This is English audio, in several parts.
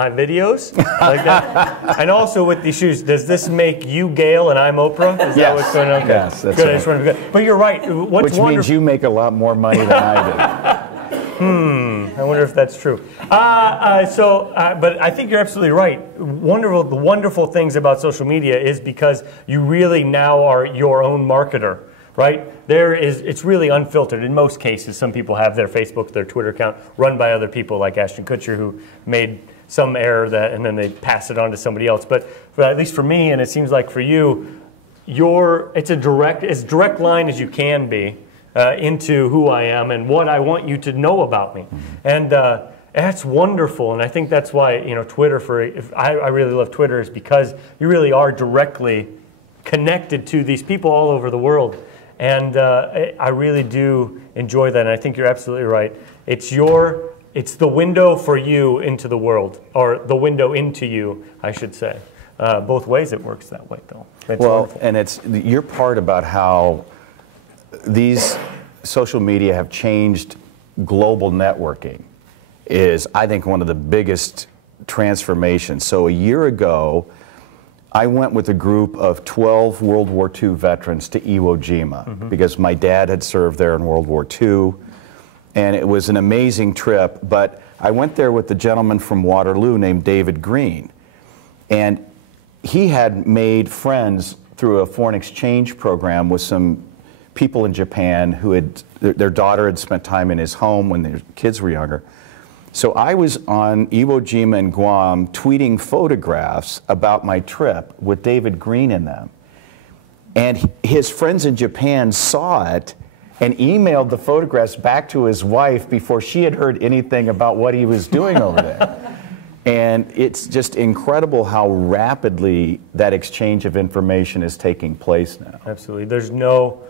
my videos like that? And also with these shoes, does this make you Gail and I'm Oprah? Is that what's going on? Okay. Yes, that's good. right. I just wanted to but you're right. Which means you make a lot more money than I I wonder if that's true. But I think you're absolutely right. The wonderful things about social media is because you really now are your own marketer, right? It's really unfiltered. In most cases, some people have their Facebook, their Twitter account run by other people like Ashton Kutcher, who made some error and then they pass it on to somebody else. But at least for me, and it seems like for you, it's as direct line as you can be into who I am and what I want you to know about me. Mm-hmm. And that's wonderful. And I think that's why, Twitter, I really love Twitter, is because you really are directly connected to these people all over the world. And I really do enjoy that. And I think you're absolutely right. It's the window for you into the world, or the window into you, I should say. Both ways it works that way, though. It's wonderful. And it's your part about how these social media have changed global networking is, I think, one of the biggest transformations. So a year ago, I went with a group of 12 World War II veterans to Iwo Jima because my dad had served there in World War II, and it was an amazing trip. But I went there with a gentleman from Waterloo named David Green, and he had made friends through a foreign exchange program with some people in Japan who their daughter had spent time in his home when their kids were younger. So I was on Iwo Jima and Guam tweeting photographs about my trip with David Green in them. And his friends in Japan saw it and emailed the photographs back to his wife before she had heard anything about what he was doing over there. And it's just incredible how rapidly that exchange of information is taking place now. Absolutely. There's no,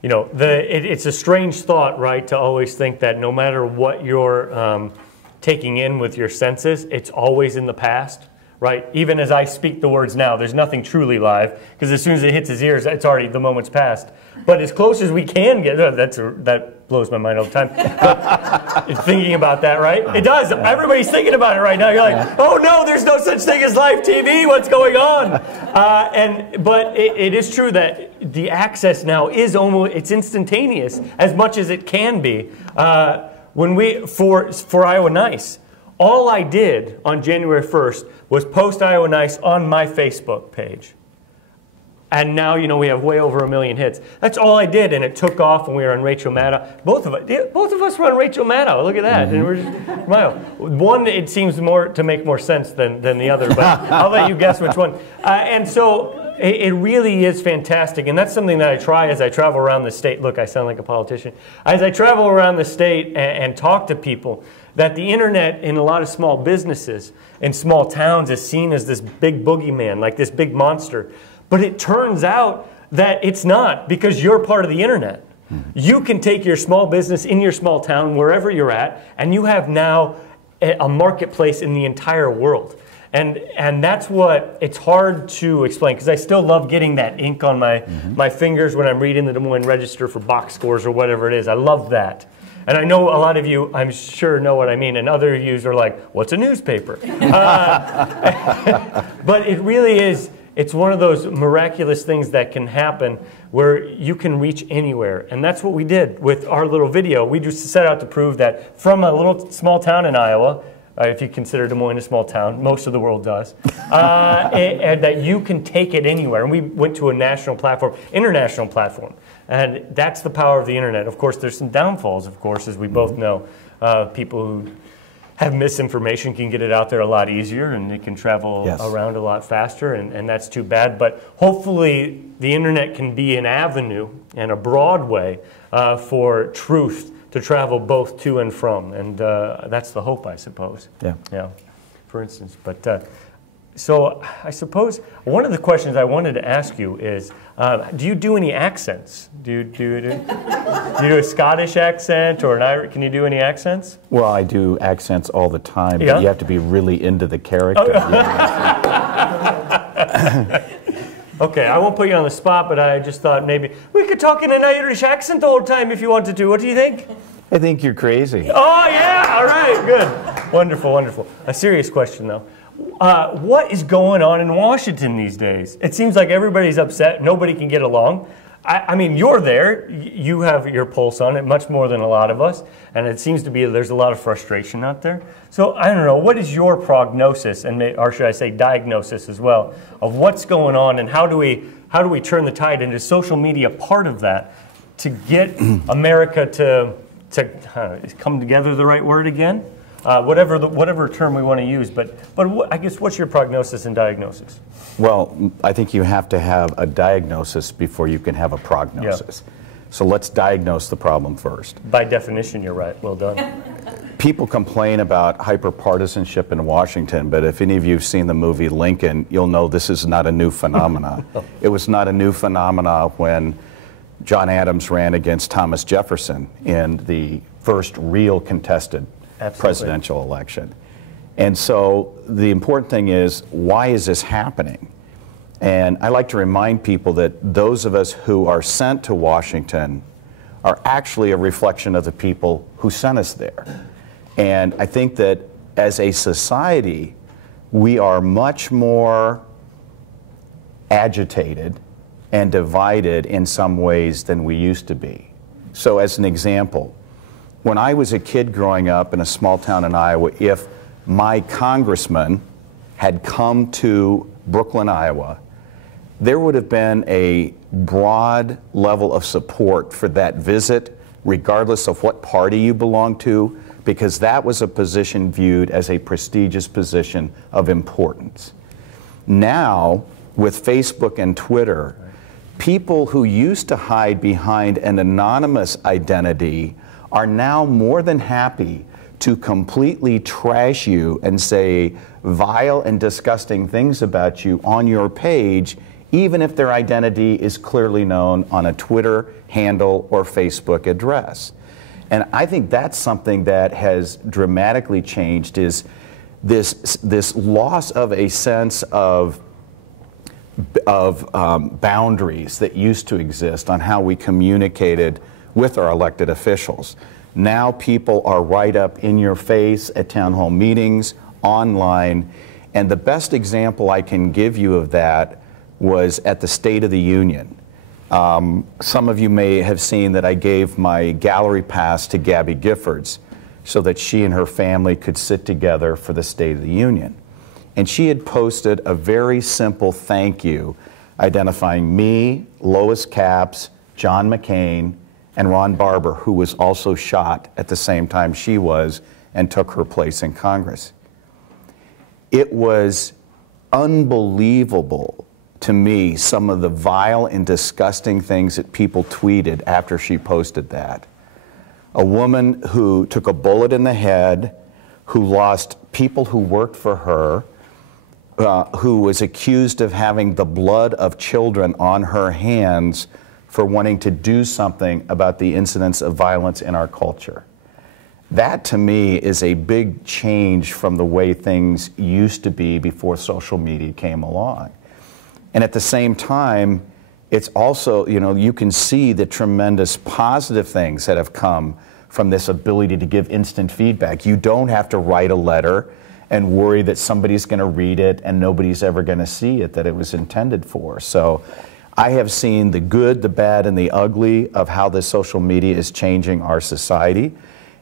it's a strange thought, right, to always think that no matter what you're taking in with your senses, it's always in the past, right? Even as I speak the words now, there's nothing truly live, because as soon as it hits his ears, it's already, the moment's past. But as close as we can get, that blows my mind all the time. But thinking about that, right? It does. Everybody's thinking about it right now. You're like, oh no, there's no such thing as live TV. What's going on? But it is true that the access now is it's instantaneous as much as it can be. For Iowa Nice, all I did on January 1st was post Iowa Nice on my Facebook page. And now, we have way over 1 million hits. That's all I did, and it took off when we were on Rachel Maddow. Both of us were on Rachel Maddow. Look at that. And we're just, one, it seems to make more sense than the other, but I'll let you guess which one. And so it really is fantastic, and that's something that I try as I travel around the state. Look, I sound like a politician. As I travel around the state and talk to people, that the internet in a lot of small businesses in small towns is seen as this big boogeyman, like this big monster. But it turns out that it's not, because you're part of the internet. You can take your small business in your small town, wherever you're at, and you have now a marketplace in the entire world. And that's what it's hard to explain, because I still love getting that ink on my fingers when I'm reading the Des Moines Register for box scores or whatever it is. I love that. And I know a lot of you, I'm sure, know what I mean, and other of you are like, what's a newspaper? But it really is, it's one of those miraculous things that can happen where you can reach anywhere. And that's what we did with our little video. We just set out to prove that from a little small town in Iowa, if you consider Des Moines a small town, most of the world does, and that you can take it anywhere. And we went to a national platform, international platform. And that's the power of the internet. Of course, there's some downfalls, of course, as we both know. People who have misinformation can get it out there a lot easier, and it can travel around a lot faster, and that's too bad. But hopefully the internet can be an avenue and a broad way for truth to travel both to and from, and that's the hope, I suppose. Yeah. For instance, but so I suppose one of the questions I wanted to ask you is, do you do any accents? Do you do a Scottish accent or an Irish? Can you do any accents? Well, I do accents all the time, but you have to be really into the character. Okay, I won't put you on the spot, but I just thought maybe we could talk in an Irish accent the whole time if you wanted to. What do you think? I think you're crazy. Oh, yeah, all right, good. Wonderful, wonderful. A serious question, though. What is going on in Washington these days? It seems like everybody's upset. Nobody can get along. I mean, you're there. You have your pulse on it much more than a lot of us. And it seems to be there's a lot of frustration out there. So I don't know. What is your prognosis, or should I say diagnosis as well, of what's going on, and how do we turn the tide, into social media part of that to get America to come together, the right word again? Whatever term we want to use, but I guess what's your prognosis and diagnosis? Well, I think you have to have a diagnosis before you can have a prognosis. Yeah. So let's diagnose the problem first. By definition, you're right. Well done. People complain about hyperpartisanship in Washington, but if any of you have seen the movie Lincoln, you'll know this is not a new phenomenon. It was not a new phenomenon when John Adams ran against Thomas Jefferson in the first real contested presidential election. And so the important thing is, why is this happening? And I like to remind people that those of us who are sent to Washington are actually a reflection of the people who sent us there. And I think that as a society, we are much more agitated and divided in some ways than we used to be. So as an example, when I was a kid growing up in a small town in Iowa, if my congressman had come to Brooklyn, Iowa, there would have been a broad level of support for that visit, regardless of what party you belonged to, because that was a position viewed as a prestigious position of importance. Now, with Facebook and Twitter, people who used to hide behind an anonymous identity are now more than happy to completely trash you and say vile and disgusting things about you on your page, even if their identity is clearly known on a Twitter handle or Facebook address. And I think that's something that has dramatically changed, is this loss of a sense of boundaries that used to exist on how we communicated with our elected officials. Now people are right up in your face at town hall meetings, online, and the best example I can give you of that was at the State of the Union. Some of you may have seen that I gave my gallery pass to Gabby Giffords so that she and her family could sit together for the State of the Union. And she had posted a very simple thank you identifying me, Lois Capps, John McCain, and Ron Barber, who was also shot at the same time she was and took her place in Congress. It was unbelievable to me, some of the vile and disgusting things that people tweeted after she posted that. A woman who took a bullet in the head, who lost people who worked for her, who was accused of having the blood of children on her hands for wanting to do something about the incidence of violence in our culture. That, to me, is a big change from the way things used to be before social media came along. And at the same time, it's also, you can see the tremendous positive things that have come from this ability to give instant feedback. You don't have to write a letter and worry that somebody's going to read it and nobody's ever going to see it that it was intended for. So I have seen the good, the bad, and the ugly of how this social media is changing our society.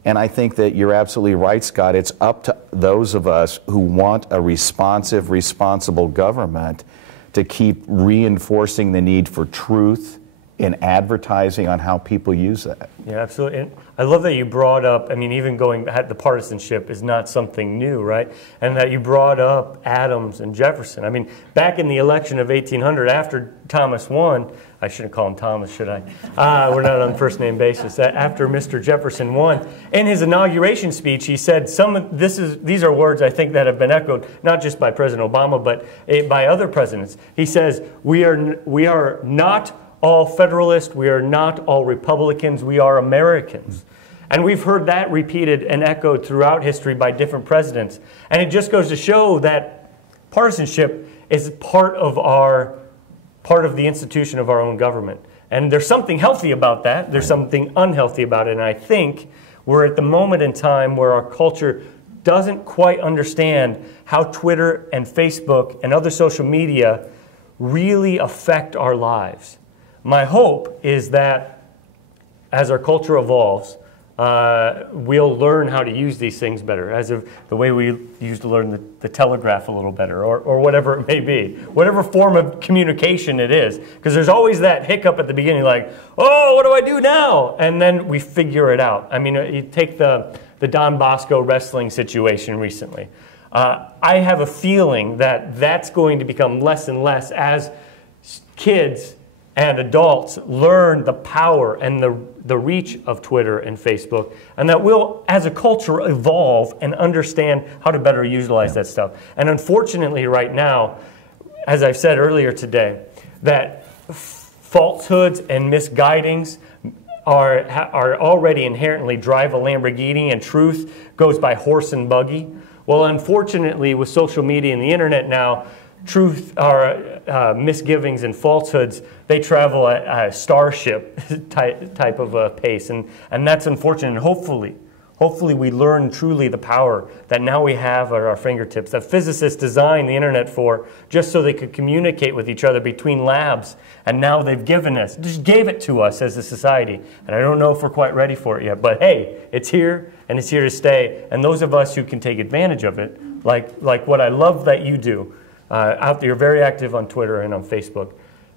And I think that you're absolutely right, Scott. It's up to those of us who want a responsive, responsible government to keep reinforcing the need for truth in advertising on how people use that. Yeah, absolutely. And I love that you brought up, even going back, the partisanship is not something new, right? And that you brought up Adams and Jefferson. Back in the election of 1800, after Thomas won, I shouldn't call him Thomas, should I? We're not on a first name basis. After Mr. Jefferson won, in his inauguration speech, he said, these are words I think that have been echoed, not just by President Obama, but by other presidents. He says, we are not all Federalists, we are not all Republicans, we are Americans. And we've heard that repeated and echoed throughout history by different presidents. And it just goes to show that partisanship is part of the institution of our own government. And there's something healthy about that. There's something unhealthy about it. And I think we're at the moment in time where our culture doesn't quite understand how Twitter and Facebook and other social media really affect our lives. My hope is that as our culture evolves, we'll learn how to use these things better, as of the way we used to learn the telegraph a little better, or whatever it may be, whatever form of communication it is. Because there's always that hiccup at the beginning, like, oh, what do I do now? And then we figure it out. I mean, you take the Don Bosco wrestling situation recently. I have a feeling that that's going to become less and less as kids and adults learn the power and the reach of Twitter and Facebook, and that we'll, as a culture, evolve and understand how to better utilize that stuff. And unfortunately, right now, as I've said earlier today, that falsehoods and misguidings are already inherently drive a Lamborghini, and truth goes by horse and buggy. Well, unfortunately, with social media and the internet now, truth or misgivings and falsehoods, they travel at a starship type of a pace, and that's unfortunate. And hopefully we learn truly the power that now we have at our fingertips, that physicists designed the internet for, just so they could communicate with each other between labs, and now they've just gave it to us as a society. And I don't know if we're quite ready for it yet, but hey, it's here, and it's here to stay. And those of us who can take advantage of it, like what I love that you do, out there, you're very active on Twitter and on Facebook.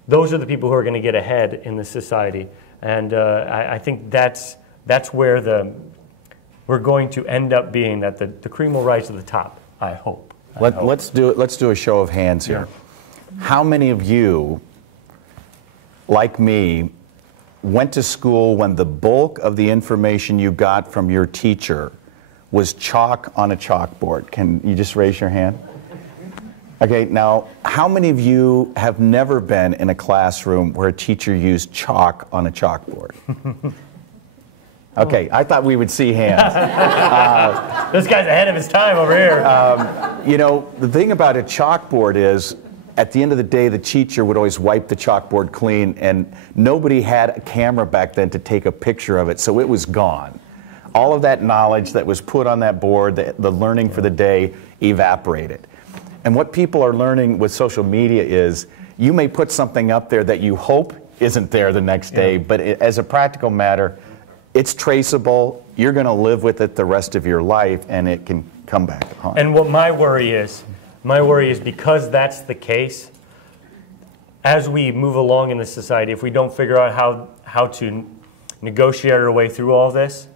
Those are the people who are going to get ahead in this society, and I think that's where we're going to end up being, that the cream will rise to the top. I hope. Let's do a show of hands here. Yeah. How many of you, like me, went to school when the bulk of the information you got from your teacher was chalk on a chalkboard? Can you just raise your hand? Okay, now, how many of you have never been in a classroom where a teacher used chalk on a chalkboard? Okay, I thought we would see hands. This guy's ahead of his time over here. You know, the thing about a chalkboard is, at the end of the day, the teacher would always wipe the chalkboard clean, and nobody had a camera back then to take a picture of it, so it was gone. All of that knowledge that was put on that board, the learning for the day, evaporated. And what people are learning with social media is, you may put something up there that you hope isn't there the next day, but as a practical matter, it's traceable. You're going to live with it the rest of your life, and it can come back on. And what my worry is because that's the case, as we move along in this society, if we don't figure out how to negotiate our way through all this,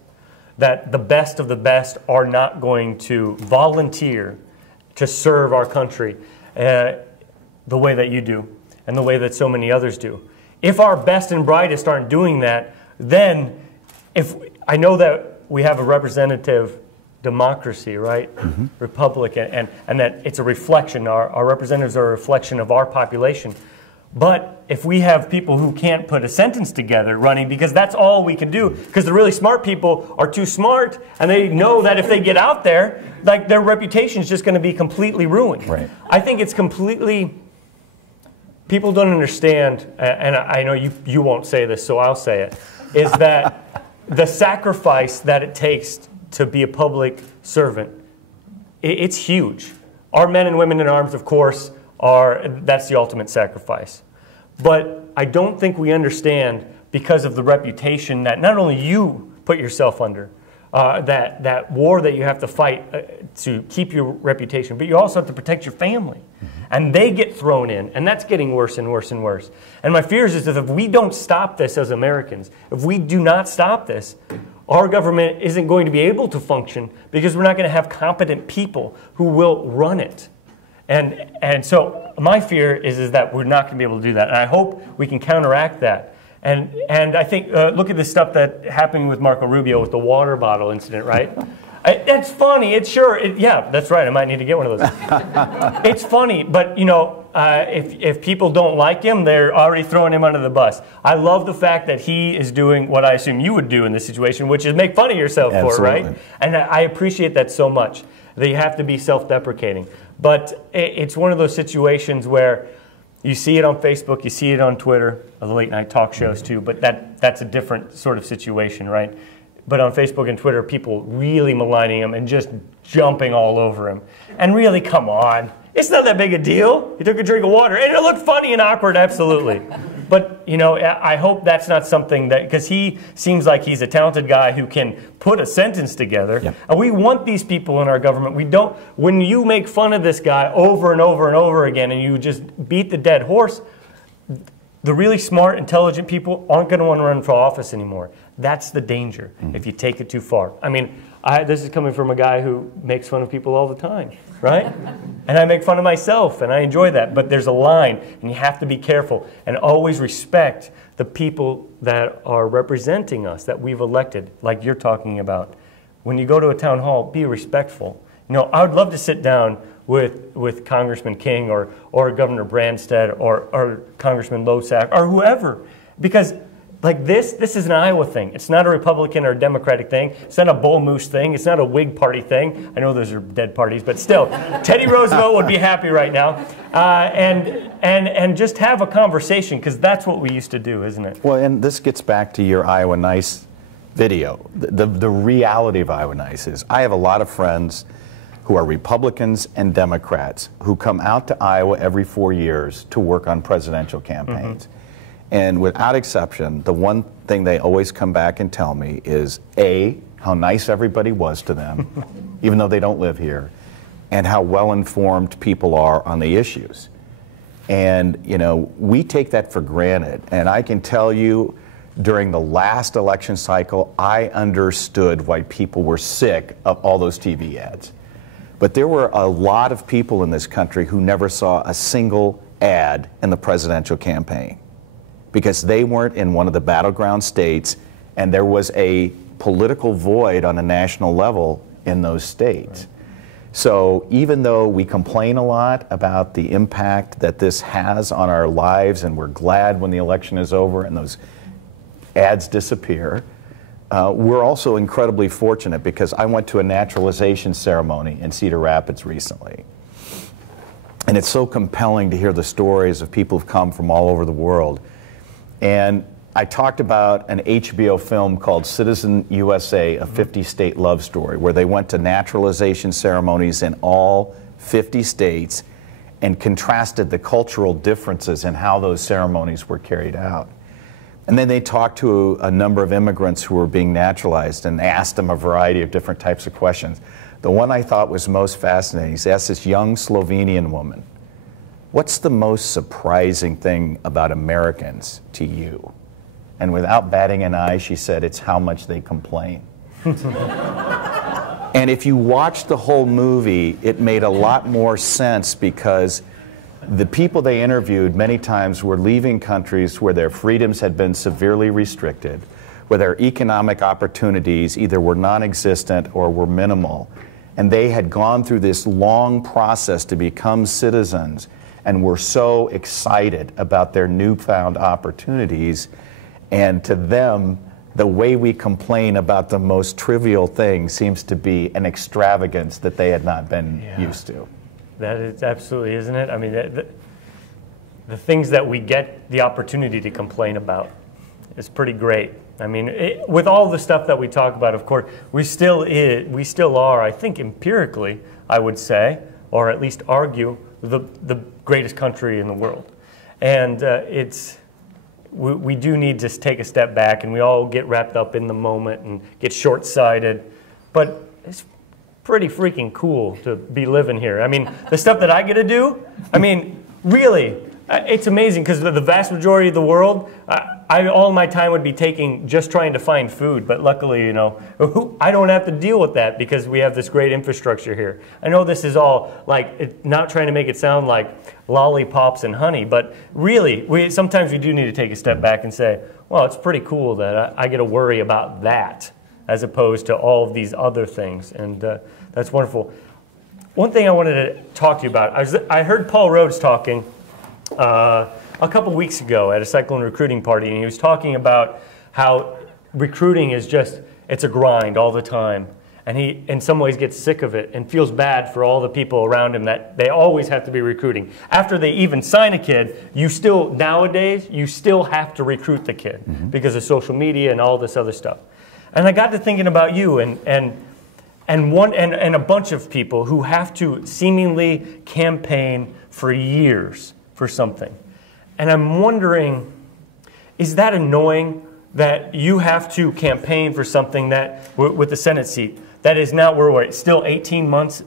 that the best of the best are not going to volunteer to serve our country the way that you do and the way that so many others do. If our best and brightest aren't doing that, then I know that we have a representative democracy, right? Mm-hmm. Republic, and that it's a reflection. Our representatives are a reflection of our population. But if we have people who can't put a sentence together running, because that's all we can do, because the really smart people are too smart, and they know that if they get out there, like, their reputation is just going to be completely ruined. Right. I think it's completely, people don't understand, and I know you won't say this, so I'll say it, is that the sacrifice that it takes to be a public servant, it's huge. Our men and women in arms, of course, that's the ultimate sacrifice. But I don't think we understand, because of the reputation that not only you put yourself under, that war that you have to fight to keep your reputation, but you also have to protect your family. Mm-hmm. And they get thrown in, and that's getting worse and worse and worse. And my fear is that if we don't stop this as Americans, if we do not stop this, our government isn't going to be able to function, because we're not going to have competent people who will run it. And so my fear is that we're not going to be able to do that. And I hope we can counteract that. And I think, look at the stuff that happened with Marco Rubio with the water bottle incident, right? It's funny. It's sure. Yeah, that's right. I might need to get one of those. It's funny, but you know, if people don't like him, they're already throwing him under the bus. I love the fact that he is doing what I assume you would do in this situation, which is make fun of yourself for it, right? And I appreciate that so much. That you have to be self-deprecating. But it's one of those situations where you see it on Facebook, you see it on Twitter, the late night talk shows too, but that's a different sort of situation, right? but on Facebook and Twitter, people really maligning him and just jumping all over him. And really, come on. It's not that big a deal. He took a drink of water, and it looked funny and awkward, absolutely. But, you know, I hope that's not something that, because he seems like he's a talented guy who can put a sentence together. Yep. And we want these people in our government. We don't, when you make fun of this guy over and over and over again, and you just beat the dead horse, the really smart, intelligent people aren't going to want to run for office anymore. That's the danger if you take it too far. I mean, this is coming from a guy who makes fun of people all the time, right? And I make fun of myself, and I enjoy that. But there's a line, and you have to be careful and always respect the people that are representing us, that we've elected, like you're talking about. When you go to a town hall, be respectful. You know, I would love to sit down with Congressman King or Governor Branstad or Congressman Losak or whoever, because like this is an Iowa thing. It's not a Republican or Democratic thing. It's not a Bull Moose thing. It's not a Whig Party thing. I know those are dead parties, but still, Teddy Roosevelt would be happy right now. And just have a conversation, because that's what we used to do, isn't it? Well, and this gets back to your Iowa Nice video. The reality of Iowa Nice is I have a lot of friends who are Republicans and Democrats who come out to Iowa every 4 years to work on presidential campaigns. And without exception, the one thing they always come back and tell me is, A, how nice everybody was to them, even though they don't live here, and how well-informed people are on the issues. And, you know, we take that for granted. And I can tell you, during the last election cycle, I understood why people were sick of all those TV ads. But there were a lot of people in this country who never saw a single ad in the presidential campaign, because they weren't in one of the battleground states, and there was a political void on a national level in those states. Right. So even though we complain a lot about the impact that this has on our lives, and we're glad when the election is over and those ads disappear, we're also incredibly fortunate, because I went to a naturalization ceremony in Cedar Rapids recently. And it's so compelling to hear the stories of people who've come from all over the world. And I talked about an HBO film called Citizen USA, a 50-state love story, where they went to naturalization ceremonies in all 50 states and contrasted the cultural differences in how those ceremonies were carried out. And then they talked to a number of immigrants who were being naturalized and asked them a variety of different types of questions. The one I thought was most fascinating is asked this young Slovenian woman, "What's the most surprising thing about Americans to you?" And without batting an eye, she said, "It's how much they complain." And if you watch the whole movie, it made a lot more sense, because the people they interviewed many times were leaving countries where their freedoms had been severely restricted, where their economic opportunities either were non-existent or were minimal. And they had gone through this long process to become citizens, and were so excited about their newfound opportunities. And to them, the way we complain about the most trivial thing seems to be an extravagance that they had not been used to. That is absolutely, isn't it? I mean, the things that we get the opportunity to complain about is pretty great. I mean, with all the stuff that we talk about, of course, we still are, I think empirically, I would say, or at least argue, the greatest country in the world. And we do need to take a step back, and we all get wrapped up in the moment and get short-sighted. But it's pretty freaking cool to be living here. I mean, the stuff that I get to do, I mean, really, it's amazing, because the vast majority of the world, all my time would be taking just trying to find food. But luckily, you know, I don't have to deal with that, because we have this great infrastructure here. I know this is all like, not trying to make it sound like lollipops and honey, but really, sometimes we do need to take a step back and say, well, it's pretty cool that I get to worry about that, as opposed to all of these other things. And that's wonderful. One thing I wanted to talk to you about, I heard Paul Rhodes talking a couple weeks ago at a Cyclone recruiting party, and he was talking about how recruiting is just, it's a grind all the time. And he, in some ways, gets sick of it and feels bad for all the people around him that they always have to be recruiting. After they even sign a kid, nowadays, you still have to recruit the kid because of social media and all this other stuff. And I got to thinking about you and a bunch of people who have to seemingly campaign for years for something. And I'm wondering, is that annoying that you have to campaign for something that, with the Senate seat, that is now, we're still 18 months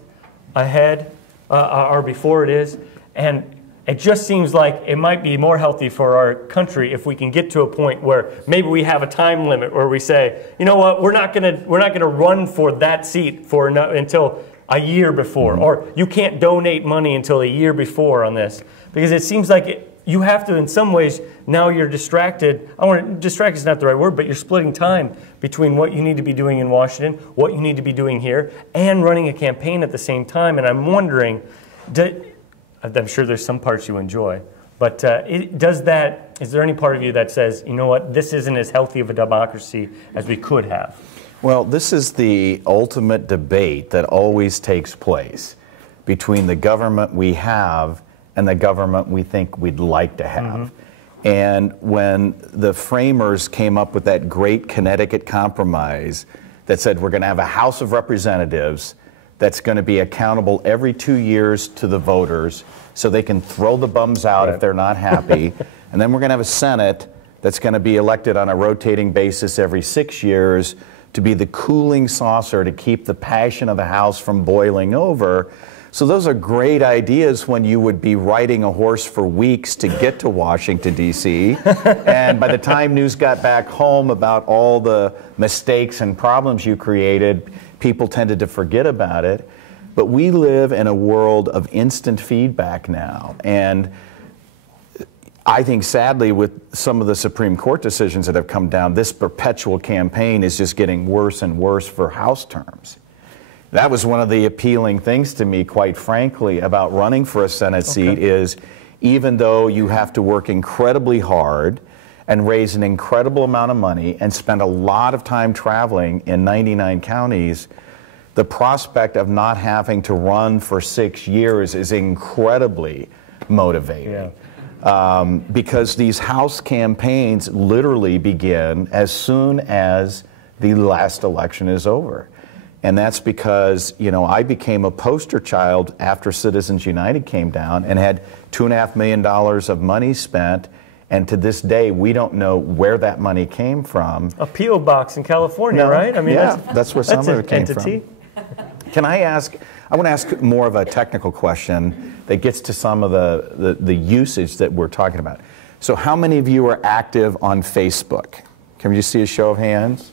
ahead or before it is, and it just seems like it might be more healthy for our country if we can get to a point where maybe we have a time limit where we say, you know what, we're not gonna run for that seat until a year before, or you can't donate money until a year before on this, because it seems like you have to, in some ways, now you're distracted. Distracted is not the right word, but you're splitting time between what you need to be doing in Washington, what you need to be doing here, and running a campaign at the same time. And I'm wondering, I'm sure there's some parts you enjoy, but is there any part of you that says, you know what, this isn't as healthy of a democracy as we could have? Well, this is the ultimate debate that always takes place between the government we have and the government we think we'd like to have. And when the framers came up with that great Connecticut compromise that said we're going to have a House of Representatives that's going to be accountable every 2 years to the voters so they can throw the bums out if they're not happy, and then we're going to have a Senate that's going to be elected on a rotating basis every 6 years to be the cooling saucer to keep the passion of the House from boiling over. So those are great ideas when you would be riding a horse for weeks to get to Washington, D.C. And by the time news got back home about all the mistakes and problems you created, people tended to forget about it. But we live in a world of instant feedback now. And I think, sadly, with some of the Supreme Court decisions that have come down, this perpetual campaign is just getting worse and worse for House terms. That was one of the appealing things to me, quite frankly, about running for a Senate seat is even though you have to work incredibly hard and raise an incredible amount of money and spend a lot of time traveling in 99 counties, the prospect of not having to run for 6 years is incredibly motivating. Because these House campaigns literally begin as soon as the last election is over. And that's because, you know, I became a poster child after Citizens United came down and had $2.5 million of money spent. And to this day, we don't know where that money came from. A P.O. box in California, right? I mean, that's where some of it came from. Can I ask, I want to ask more of a technical question that gets to some of the usage that we're talking about. So how many of you are active on Facebook? Can we just see a show of hands?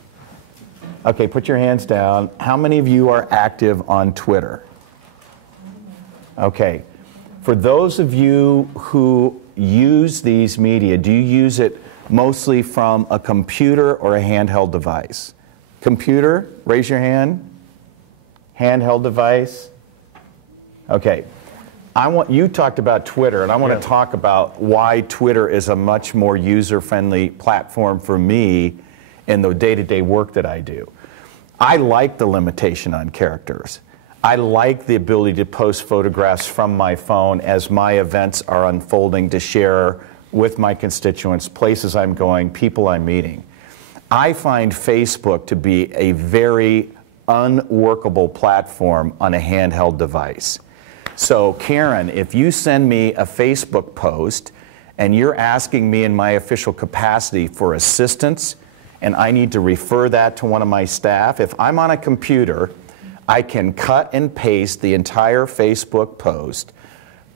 Okay, put your hands down. How many of you are active on Twitter? Okay. For those of you who use these media, do you use it mostly from a computer or a handheld device? Computer, raise your hand. Handheld device. Okay. You talked about Twitter, and I want to talk about why Twitter is a much more user-friendly platform for me in the day-to-day work that I do. I like the limitation on characters. I like the ability to post photographs from my phone as my events are unfolding to share with my constituents, places I'm going, people I'm meeting. I find Facebook to be a very unworkable platform on a handheld device. So Karen, if you send me a Facebook post and you're asking me in my official capacity for assistance, and I need to refer that to one of my staff, if I'm on a computer, I can cut and paste the entire Facebook post,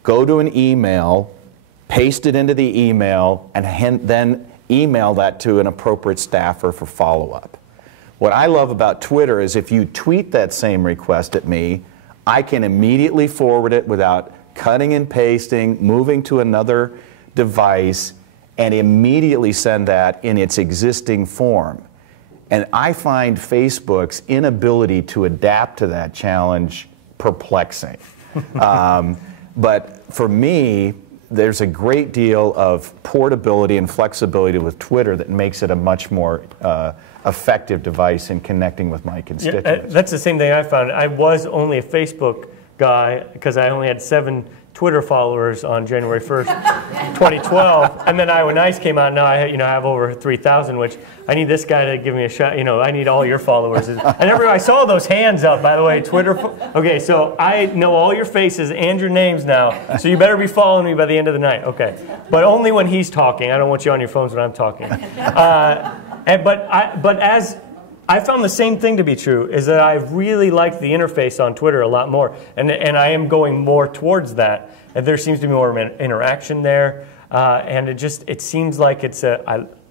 go to an email, paste it into the email, and then email that to an appropriate staffer for follow-up. What I love about Twitter is if you tweet that same request at me, I can immediately forward it without cutting and pasting, moving to another device, and immediately send that in its existing form. And I find Facebook's inability to adapt to that challenge perplexing. But for me, there's a great deal of portability and flexibility with Twitter that makes it a much more effective device in connecting with my constituents. That's the same thing I found. I was only a Facebook guy because I only had 7 Twitter followers on January 1st, 2012, and then Iowa Nice came out. Now I have over 3,000, which I need this guy to give me a shot. I need all your followers. And I saw those hands up, by the way. Twitter. Okay, so I know all your faces and your names now. So you better be following me by the end of the night. Okay, but only when he's talking. I don't want you on your phones when I'm talking. But as I found the same thing to be true, is that I really liked the interface on Twitter a lot more, and I am going more towards that. And there seems to be more interaction there, and it seems like it's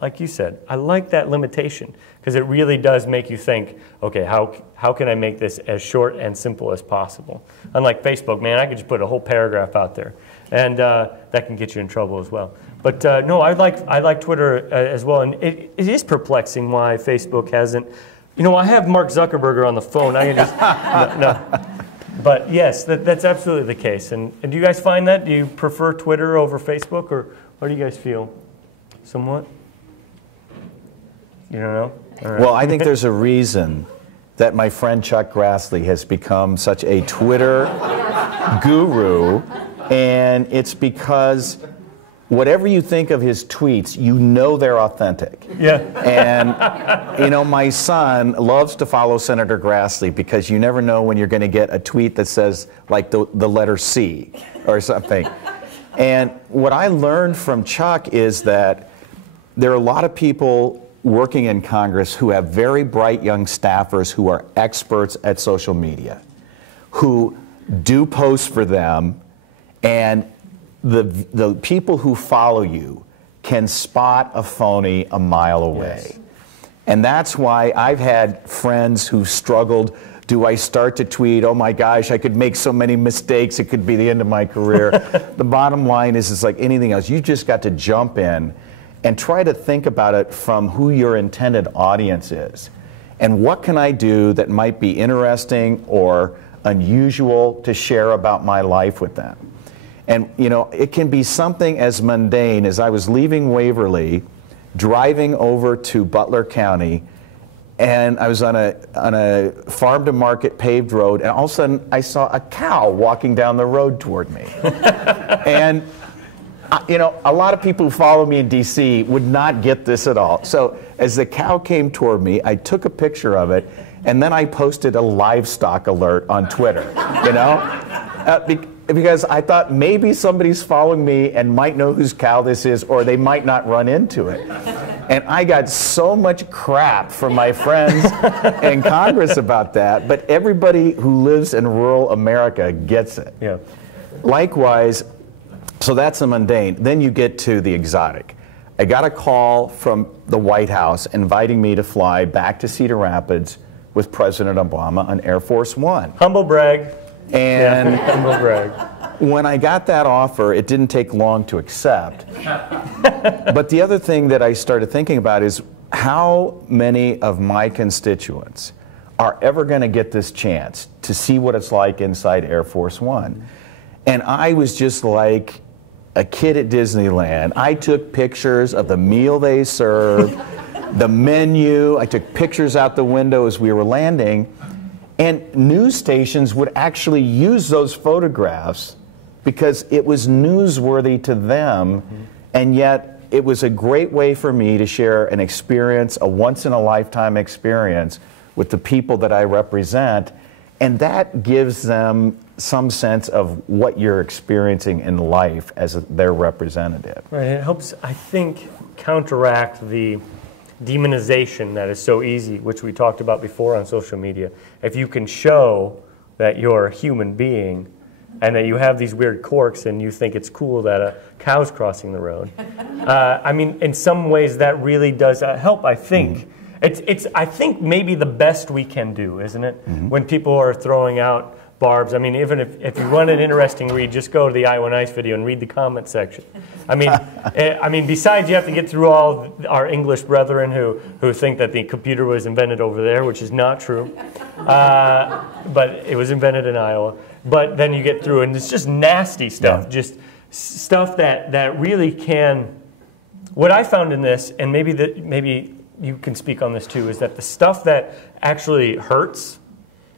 like you said, I like that limitation because it really does make you think, okay, how can I make this as short and simple as possible? Unlike Facebook, man, I could just put a whole paragraph out there, and that can get you in trouble as well. But no, I like Twitter as well, and it is perplexing why Facebook hasn't. I have Mark Zuckerberg on the phone. I can just no. But yes, that's absolutely the case. And do you guys find that? Do you prefer Twitter over Facebook, or what do you guys feel? Somewhat. You don't know? All right. Well, I think there's a reason that my friend Chuck Grassley has become such a Twitter guru, and it's because whatever you think of his tweets, they're authentic. Yeah. And, my son loves to follow Senator Grassley because you never know when you're going to get a tweet that says, like, the letter C or something. And what I learned from Chuck is that there are a lot of people working in Congress who have very bright young staffers who are experts at social media, who do posts for them, and the people who follow you can spot a phony a mile away. Yes. And that's why I've had friends who struggled. Do I start to tweet, oh my gosh, I could make so many mistakes, it could be the end of my career. The bottom line is, it's like anything else. You just got to jump in and try to think about it from who your intended audience is. And what can I do that might be interesting or unusual to share about my life with them? And, it can be something as mundane as I was leaving Waverly, driving over to Butler County, and I was on a farm-to-market paved road, and all of a sudden I saw a cow walking down the road toward me. And, a lot of people who follow me in D.C. would not get this at all. So as the cow came toward me, I took a picture of it, and then I posted a livestock alert on Twitter, because I thought maybe somebody's following me and might know whose cow this is, or they might not run into it. And I got so much crap from my friends in Congress about that, but everybody who lives in rural America gets it. Yeah. Likewise, so that's the mundane. Then you get to the exotic. I got a call from the White House inviting me to fly back to Cedar Rapids with President Obama on Air Force One. Humble brag. And humble brag. When I got that offer, it didn't take long to accept. But the other thing that I started thinking about is how many of my constituents are ever going to get this chance to see what it's like inside Air Force One. And I was just like a kid at Disneyland. I took pictures of the meal they served, the menu. I took pictures out the window as we were landing. And news stations would actually use those photographs because it was newsworthy to them, and yet it was a great way for me to share an experience, a once-in-a-lifetime experience with the people that I represent, and that gives them some sense of what you're experiencing in life as their representative. Right, it helps, I think, counteract the demonization that is so easy, which we talked about before on social media. If you can show that you're a human being and that you have these weird quirks and you think it's cool that a cow's crossing the road, I mean, in some ways that really does help, I think. It's I think maybe the best we can do, isn't it? When people are throwing out barbs. I mean, even if you want an interesting read, just go to the Iowa Nice video and read the comment section. I mean, besides you have to get through all our English brethren who think that the computer was invented over there, which is not true, but it was invented in Iowa. But then you get through, and it's just nasty stuff, just stuff that really can. What I found in this, and maybe you can speak on this too, is that the stuff that actually hurts,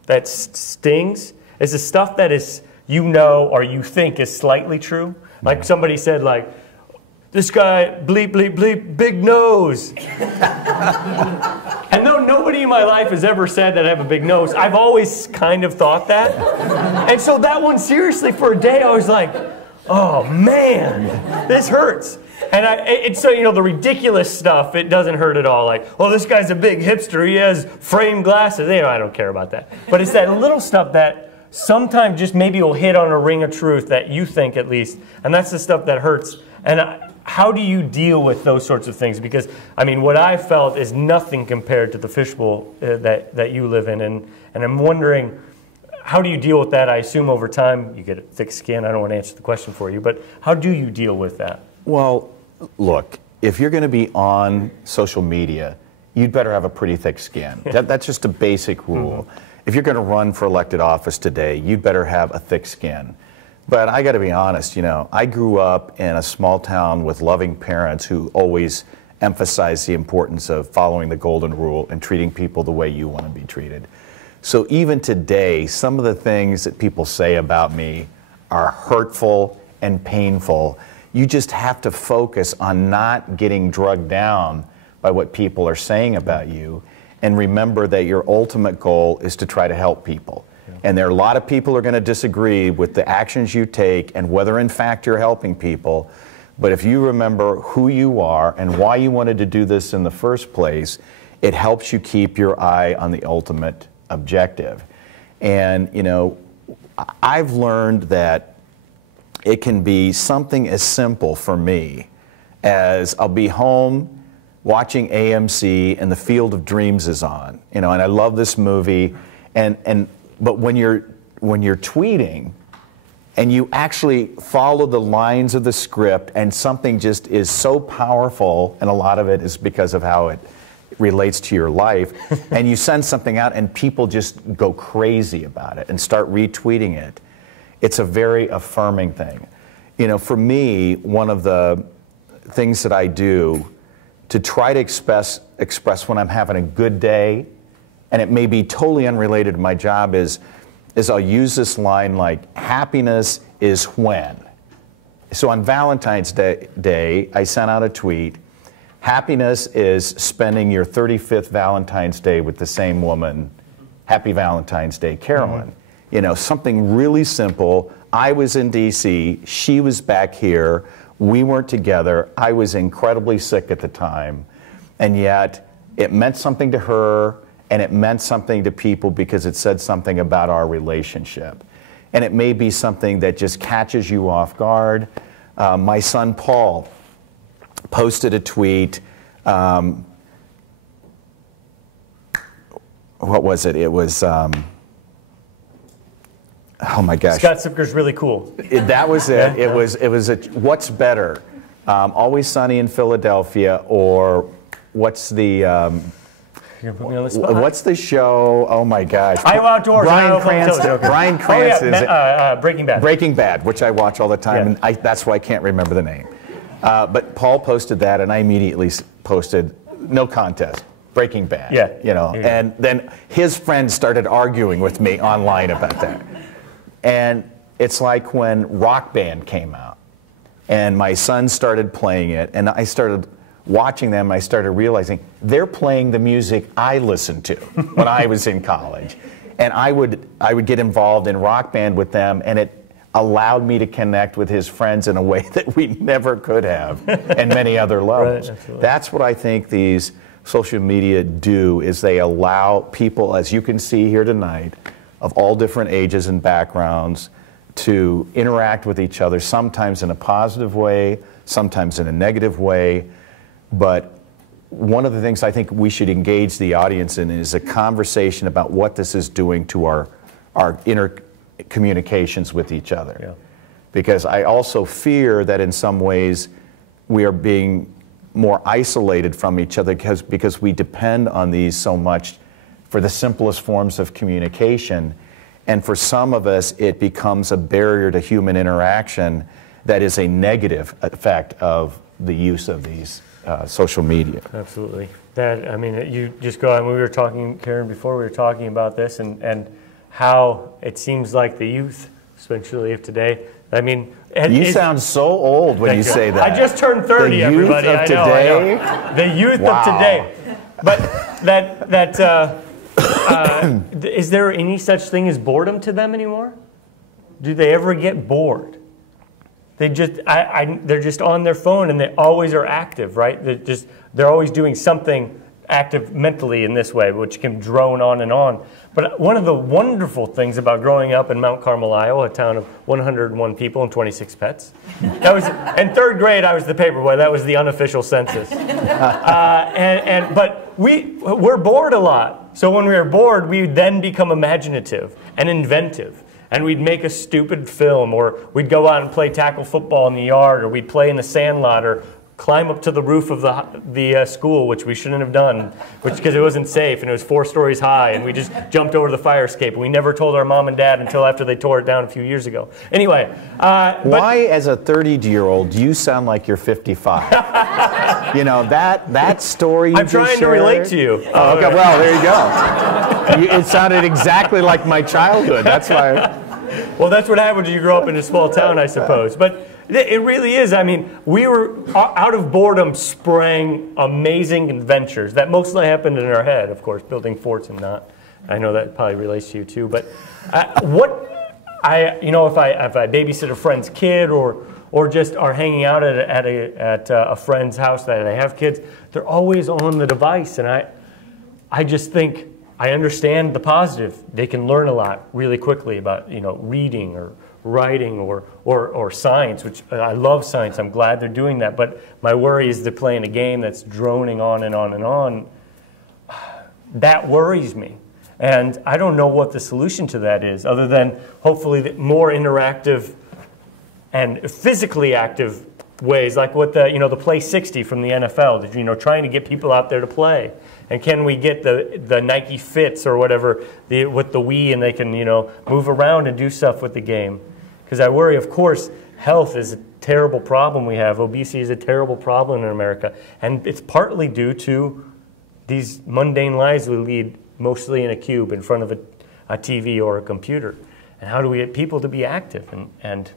that stings, is the stuff that is you know or you think is slightly true. Like somebody said, like, this guy, bleep, bleep, bleep, big nose. And though nobody in my life has ever said that I have a big nose, I've always kind of thought that. And so that one, seriously, for a day, I was like, oh man, this hurts. And so, you know, the ridiculous stuff, it doesn't hurt at all. Like, well, this guy's a big hipster, he has framed glasses. You know, I don't care about that. But it's that little stuff that sometimes just maybe will hit on a ring of truth that you think at least. And that's the stuff that hurts. And how do you deal with those sorts of things? Because, I mean, what I felt is nothing compared to the fishbowl that you live in. And I'm wondering, how do you deal with that? I assume over time you get a thick skin. I don't want to answer the question for you, but how do you deal with that? Well, look, if you're going to be on social media, you'd better have a pretty thick skin. That's just a basic rule. If you're going to run for elected office today, you'd better have a thick skin. But I got to be honest, you know, I grew up in a small town with loving parents who always emphasized the importance of following the golden rule and treating people the way you want to be treated. So even today, some of the things that people say about me are hurtful and painful. You just have to focus on not getting drugged down by what people are saying about you, and remember that your ultimate goal is to try to help people. And there are a lot of people who are going to disagree with the actions you take and whether in fact you're helping people. But if you remember who you are and why you wanted to do this in the first place, it helps you keep your eye on the ultimate objective. And, you know, I've learned that it can be something as simple for me as I'll be home watching AMC and The Field of Dreams is on, you know, and I love this movie, but when you're tweeting and you actually follow the lines of the script and something just is so powerful, and a lot of it is because of how it relates to your life, and you send something out and people just go crazy about it and start retweeting it, it's a very affirming thing. You know, for me, one of the things that I do to try to express when I'm having a good day, and it may be totally unrelated to my job, is I'll use this line like, happiness is when. So on Valentine's Day, I sent out a tweet, happiness is spending your 35th Valentine's Day with the same woman. Happy Valentine's Day, Carolyn. You know, something really simple. I was in DC, she was back here, we weren't together, I was incredibly sick at the time, and yet it meant something to her, and it meant something to people because it said something about our relationship. And it may be something that just catches you off guard. My son Paul posted a tweet. What was it? It was, oh my gosh. Scott Siepker's really cool. That was it. Yeah. It was what's better? Always Sunny in Philadelphia, or what's the... You're gonna put me on the spot. What's the show? Oh my gosh! Iowa Outdoors. Bryan Cranston. Breaking Bad. Breaking Bad, which I watch all the time, and that's why I can't remember the name. But Paul posted that, and I immediately posted, no contest, Breaking Bad. Yeah. You know, and then his friends started arguing with me online about that. And it's like when Rock Band came out, and my son started playing it, and I started watching them, I started realizing they're playing the music I listened to when I was in college. And I would get involved in Rock Band with them, and it allowed me to connect with his friends in a way that we never could have, and many other levels. Right, that's what I think these social media do, is they allow people, as you can see here tonight, of all different ages and backgrounds, to interact with each other, sometimes in a positive way, sometimes in a negative way. But one of the things I think we should engage the audience in is a conversation about what this is doing to our inner communications with each other. Yeah. Because I also fear that in some ways we are being more isolated from each other because we depend on these so much for the simplest forms of communication. And for some of us, it becomes a barrier to human interaction that is a negative effect of the use of these social media. Absolutely. That, I mean, you just go, and we were talking, Karen, before we were talking about this, and how it seems like the youth essentially, of today. I mean, you sound so old when you say that. I just turned 30, the everybody. Youth of today? I know. The youth Wow. of today. But is there any such thing as boredom to them anymore? Do they ever get bored? They just, they're just on their phone and they always are active, right? They're always doing something active mentally in this way, which can drone on and on. But one of the wonderful things about growing up in Mount Carmel, Iowa, a town of 101 people and 26 pets, that was in third grade. I was the paperboy. That was the unofficial census. But we're bored a lot. So when we are bored, we then become imaginative and inventive. And we'd make a stupid film, or we'd go out and play tackle football in the yard, or we'd play in the sandlot, or climb up to the roof of the school, which we shouldn't have done, because it wasn't safe, and it was 4 stories high, and we just jumped over the fire escape. And we never told our mom and dad until after they tore it down a few years ago. Anyway. Why, as a 30-year-old, do you sound like you're 55? You know, that story you I'm trying to relate to you. Oh, okay, well, there you go. It sounded exactly like my childhood. That's why. Well, that's what happens when you grow up in a small town, I suppose. But it really is. I mean, we were, out of boredom, sprang amazing adventures that mostly happened in our head, of course, building forts and not. I know that probably relates to you too. But if I babysit a friend's kid or just are hanging out at a friend's house that they have kids, they're always on the device, and I just think I understand the positive. They can learn a lot really quickly about reading or writing or science, which I love science. I'm glad they're doing that. But my worry is they're playing a game that's droning on and on and on. That worries me. And I don't know what the solution to that is, other than hopefully more interactive and physically active ways, like what the Play 60 from the NFL, trying to get people out there to play. And can we get the Nike Fits or whatever with the Wii, and they can move around and do stuff with the game? Because I worry, of course, health is a terrible problem we have. Obesity is a terrible problem in America, and it's partly due to these mundane lives we lead, mostly in a cube in front of a TV or a computer. And how do we get people to be active? And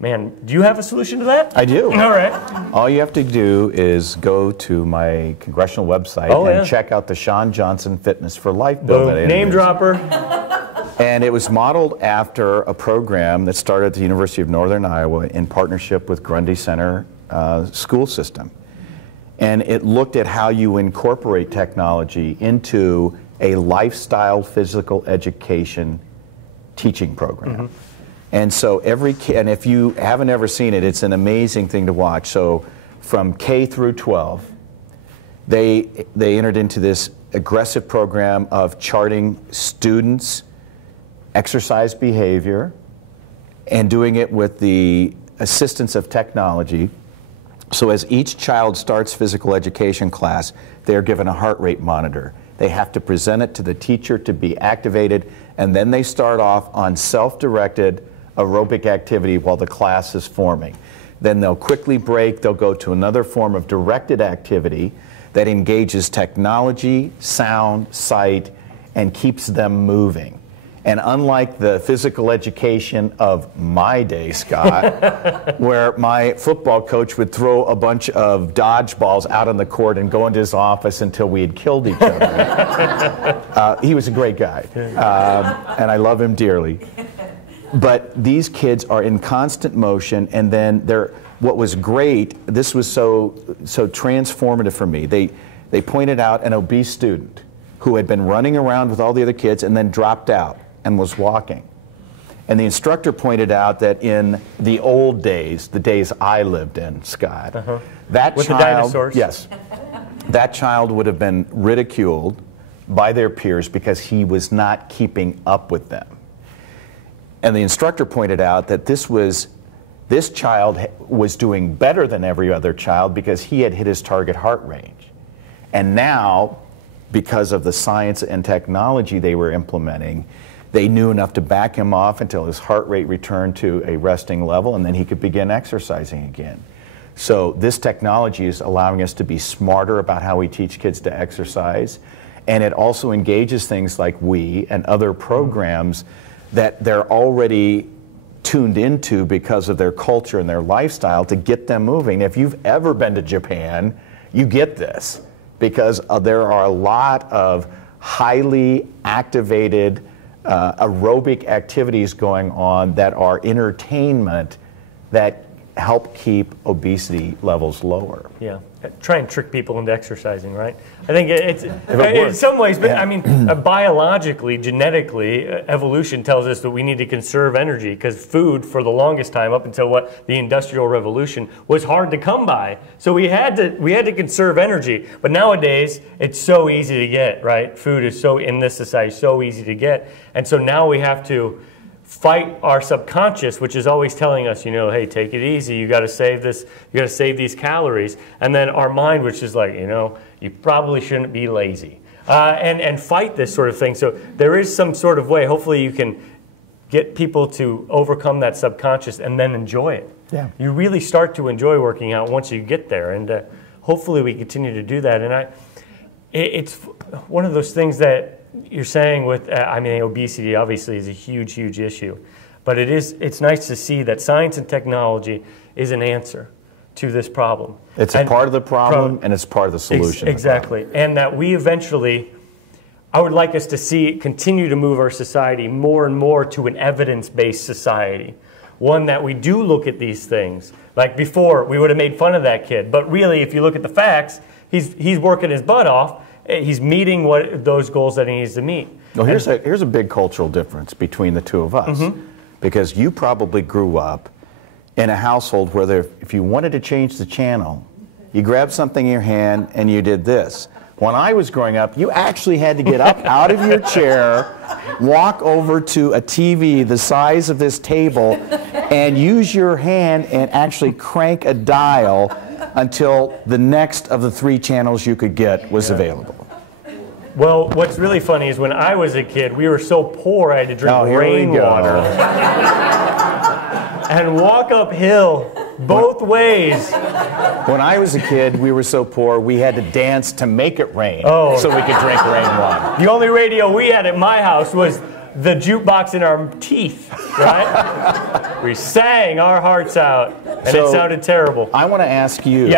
man, do you have a solution to that? I do. All right. All you have to do is go to my congressional website and check out the Sean Johnson Fitness for Life bill. Name dropper. And it was modeled after a program that started at the University of Northern Iowa in partnership with Grundy Center school system. And it looked at how you incorporate technology into a lifestyle physical education teaching program. Mm-hmm. And so every kid, and if you haven't ever seen it, it's an amazing thing to watch. So from K through 12, they entered into this aggressive program of charting students' exercise behavior and doing it with the assistance of technology. So as each child starts physical education class, they're given a heart rate monitor. They have to present it to the teacher to be activated, and then they start off on self-directed aerobic activity while the class is forming. Then they'll quickly break, they'll go to another form of directed activity that engages technology, sound, sight, and keeps them moving. And unlike the physical education of my day, Scott, where my football coach would throw a bunch of dodgeballs out on the court and go into his office until we had killed each other. He was a great guy, and I love him dearly. But these kids are in constant motion, and then what was great, this was so transformative for me, they pointed out an obese student who had been running around with all the other kids and then dropped out and was walking. And the instructor pointed out that in the old days, the days I lived in, Scott, that with child, the dinosaurs? Yes, that child would have been ridiculed by their peers because he was not keeping up with them. And the instructor pointed out that this child was doing better than every other child because he had hit his target heart range. And now, because of the science and technology they were implementing, they knew enough to back him off until his heart rate returned to a resting level, and then he could begin exercising again. So this technology is allowing us to be smarter about how we teach kids to exercise, and it also engages things like Wii and other programs that they're already tuned into because of their culture and their lifestyle to get them moving. If you've ever been to Japan, you get this because there are a lot of highly activated aerobic activities going on that are entertainment that help keep obesity levels lower. Yeah, try and trick people into exercising, right? I think it's in some ways, but I mean, biologically, genetically, evolution tells us that we need to conserve energy because food, for the longest time, up until the Industrial Revolution, was hard to come by. So we had to conserve energy. But nowadays, it's so easy to get, right? Food is so, in this society, so easy to get, and so now we have to fight our subconscious, which is always telling us, you know, hey, take it easy, you got to save this, you got to save these calories, and then our mind, which is like, you know, you probably shouldn't be lazy, and fight this sort of thing. So there is some sort of way, hopefully you can get people to overcome that subconscious and then enjoy it. Yeah. You really start to enjoy working out once you get there, and hopefully we continue to do that. And it's one of those things that you're saying with, I mean, obesity obviously is a huge, huge issue, but it's nice to see that science and technology is an answer to this problem. It's a part of the problem and it's part of the solution. Exactly, and that we eventually, I would like us to continue to move our society more and more to an evidence-based society, one that we do look at these things. Like before, we would have made fun of that kid, but really, if you look at the facts, he's working his butt off. He's meeting those goals that he needs to meet. Well, here's a big cultural difference between the two of us, because you probably grew up in a household where if you wanted to change the channel, you grabbed something in your hand and you did this. When I was growing up, you actually had to get up out of your chair, walk over to a TV the size of this table, and use your hand and actually crank a dial until the next of the 3 channels you could get was available. Well, what's really funny is when I was a kid, we were so poor I had to drink rainwater and walk uphill both ways. When I was a kid, we were so poor we had to dance to make it rain so we could drink rainwater. The only radio we had at my house was the jukebox in our teeth, right? We sang our hearts out, and it sounded terrible. I want to ask you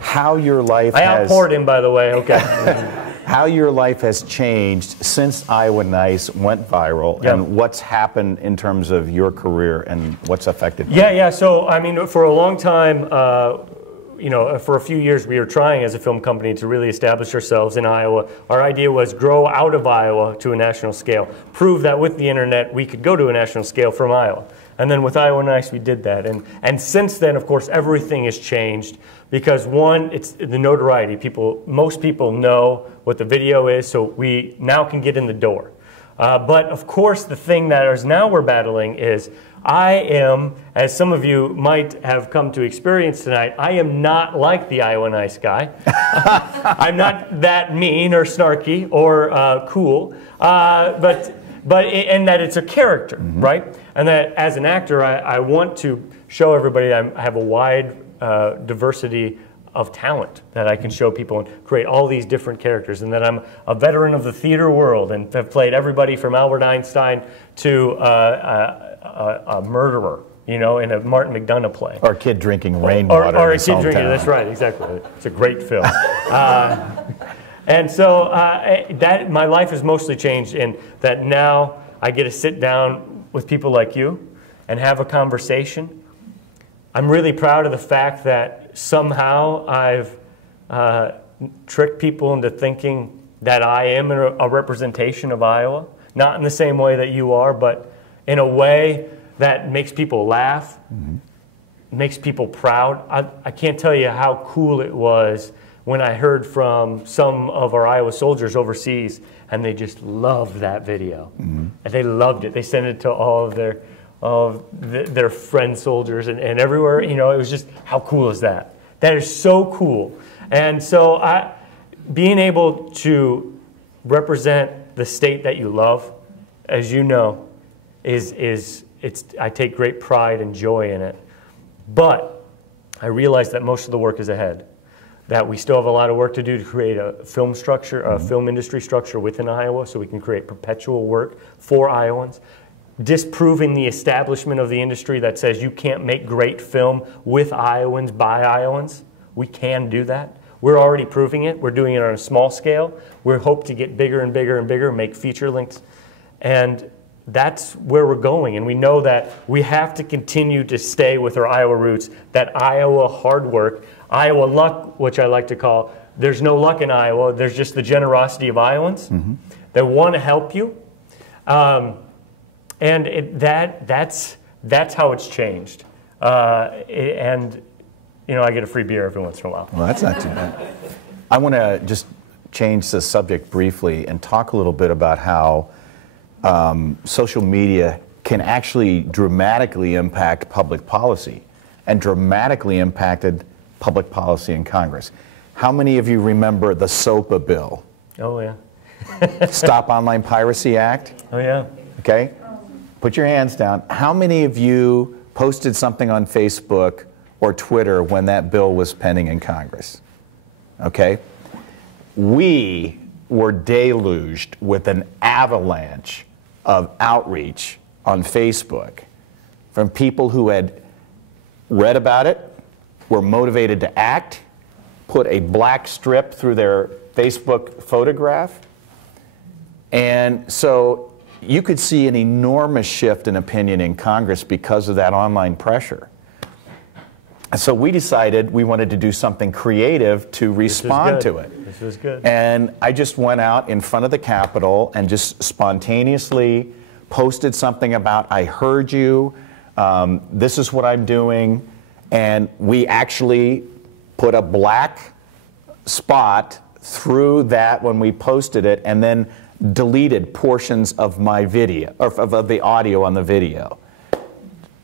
how your life I outpoured him, by the way, okay. How your life has changed since Iowa Nice went viral, and what's happened in terms of your career and what's affected you. Yeah, so, I mean, for a long time, you know, for a few years we were trying as a film company to really establish ourselves in Iowa. Our idea was grow out of Iowa to a national scale, prove that with the internet we could go to a national scale from Iowa. And then with Iowa Nice we did that. And since then, of course, everything has changed because one, it's the notoriety. Most people know what the video is, so we now can get in the door. But of course the thing that is now we're battling is I am, as some of you might have come to experience tonight, I am not like the Iowa Nice guy. I'm not that mean or snarky or cool, but and that it's a character, right? And that as an actor, I want to show everybody that I have a wide diversity of talent that I can show people and create all these different characters, and that I'm a veteran of the theater world and have played everybody from Albert Einstein to a murderer, you know, in a Martin McDonough play. Or a kid drinking rainwater. Or a kid drinking, that's right, exactly. It's a great film. And so that my life has mostly changed in that now I get to sit down with people like you and have a conversation. I'm really proud of the fact that somehow I've tricked people into thinking that I am a representation of Iowa. Not in the same way that you are, but in a way that makes people laugh, makes people proud. I can't tell you how cool it was when I heard from some of our Iowa soldiers overseas, and they just loved that video. And they loved it. They sent it to all of their friend soldiers and everywhere. You know, it was just, how cool is that? That is so cool. And so being able to represent the state that you love, as you know, I take great pride and joy in it. But I realize that most of the work is ahead. That we still have a lot of work to do to create a film structure, a film industry structure within Iowa, so we can create perpetual work for Iowans. disproving the establishment of the industry that says you can't make great film with Iowans by Iowans. We can do that. We're already proving it. We're doing it on a small scale. We hope to get bigger and bigger and bigger, make feature lengths. And that's where we're going. And we know that we have to continue to stay with our Iowa roots, that Iowa hard work, Iowa luck, which I like to call, there's no luck in Iowa. There's just the generosity of Iowans that want to help you. That's how it's changed. And you know, I get a free beer every once in a while. Well, that's not too bad. I want to just change the subject briefly and talk a little bit about how social media can actually dramatically impact public policy and dramatically impacted public policy in Congress. How many of you remember the SOPA bill? Oh, yeah. Stop Online Piracy Act? Oh, yeah. Okay. Put your hands down. How many of you posted something on Facebook or Twitter when that bill was pending in Congress? Okay. We were deluged with an avalanche of outreach on Facebook from people who had read about it, were motivated to act, put a black strip through their Facebook photograph. And so you could see an enormous shift in opinion in Congress because of that online pressure. So we decided we wanted to do something creative to respond to it. This was good. And I just went out in front of the Capitol and just spontaneously posted something about, I heard you, this is what I'm doing. And we actually put a black spot through that when we posted it, and then deleted portions of my video, or of the audio on the video.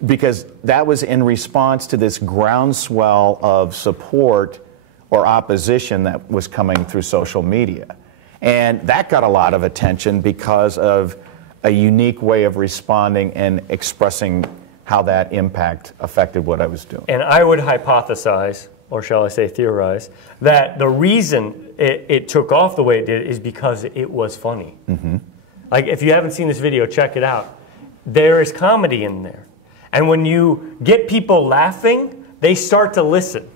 Because that was in response to this groundswell of support or opposition that was coming through social media. And that got a lot of attention because of a unique way of responding and expressing how that impact affected what I was doing. And I would hypothesize, or shall I say theorize, that the reason it took off the way it did is because it was funny. Like, if you haven't seen this video, check it out. There is comedy in there. And when you get people laughing, they start to listen.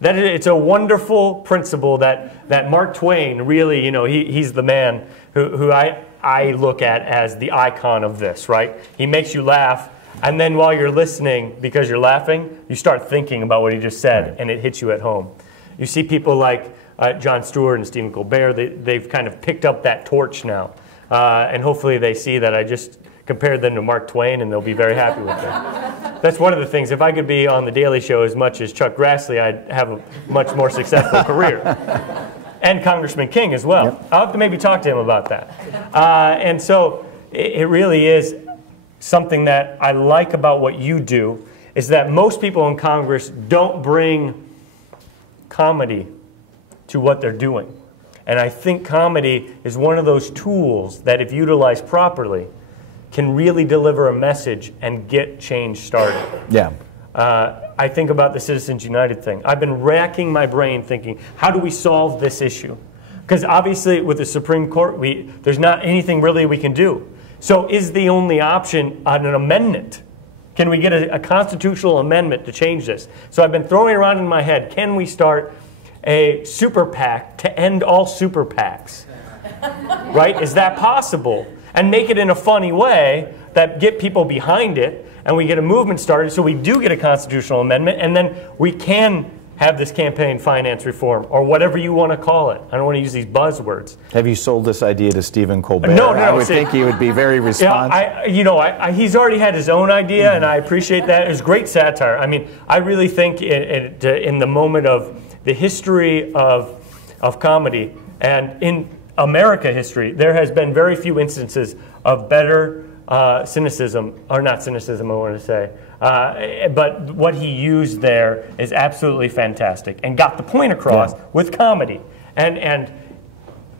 It's a wonderful principle that Mark Twain really, you know, he's the man who I look at as the icon of this, right? He makes you laugh, and then while you're listening, because you're laughing, you start thinking about what he just said, and it hits you at home. You see people like Jon Stewart and Stephen Colbert, they've kind of picked up that torch now. And hopefully they see that I just compared them to Mark Twain, and they'll be very happy with that. That's one of the things. If I could be on The Daily Show as much as Chuck Grassley, I'd have a much more successful career. And Congressman King as well. Yep. I'll have to maybe talk to him about that. And so it really is something that I like about what you do, is that most people in Congress don't bring comedy to what they're doing. And I think comedy is one of those tools that, if utilized properly, can really deliver a message and get change started. Yeah. I think about the Citizens United thing. I've been racking my brain thinking, how do we solve this issue? Because obviously with the Supreme Court, there's not anything really we can do. So is the only option an amendment? Can we get a constitutional amendment to change this? So I've been throwing around in my head, can we start a super PAC to end all super PACs? Right? Is that possible? And make it in a funny way that get people behind it, and we get a movement started so we do get a constitutional amendment, and then we can have this campaign finance reform, or whatever you want to call it. I don't want to use these buzzwords. Have you sold this idea to Stephen Colbert? No. I would think he would be very responsive. He's already had his own idea, and I appreciate that. It was great satire. I mean, I really think in the moment of the history of comedy, and in America history, there has been very few instances of better cynicism, or not cynicism, I want to say, but what he used there is absolutely fantastic and got the point across with comedy. And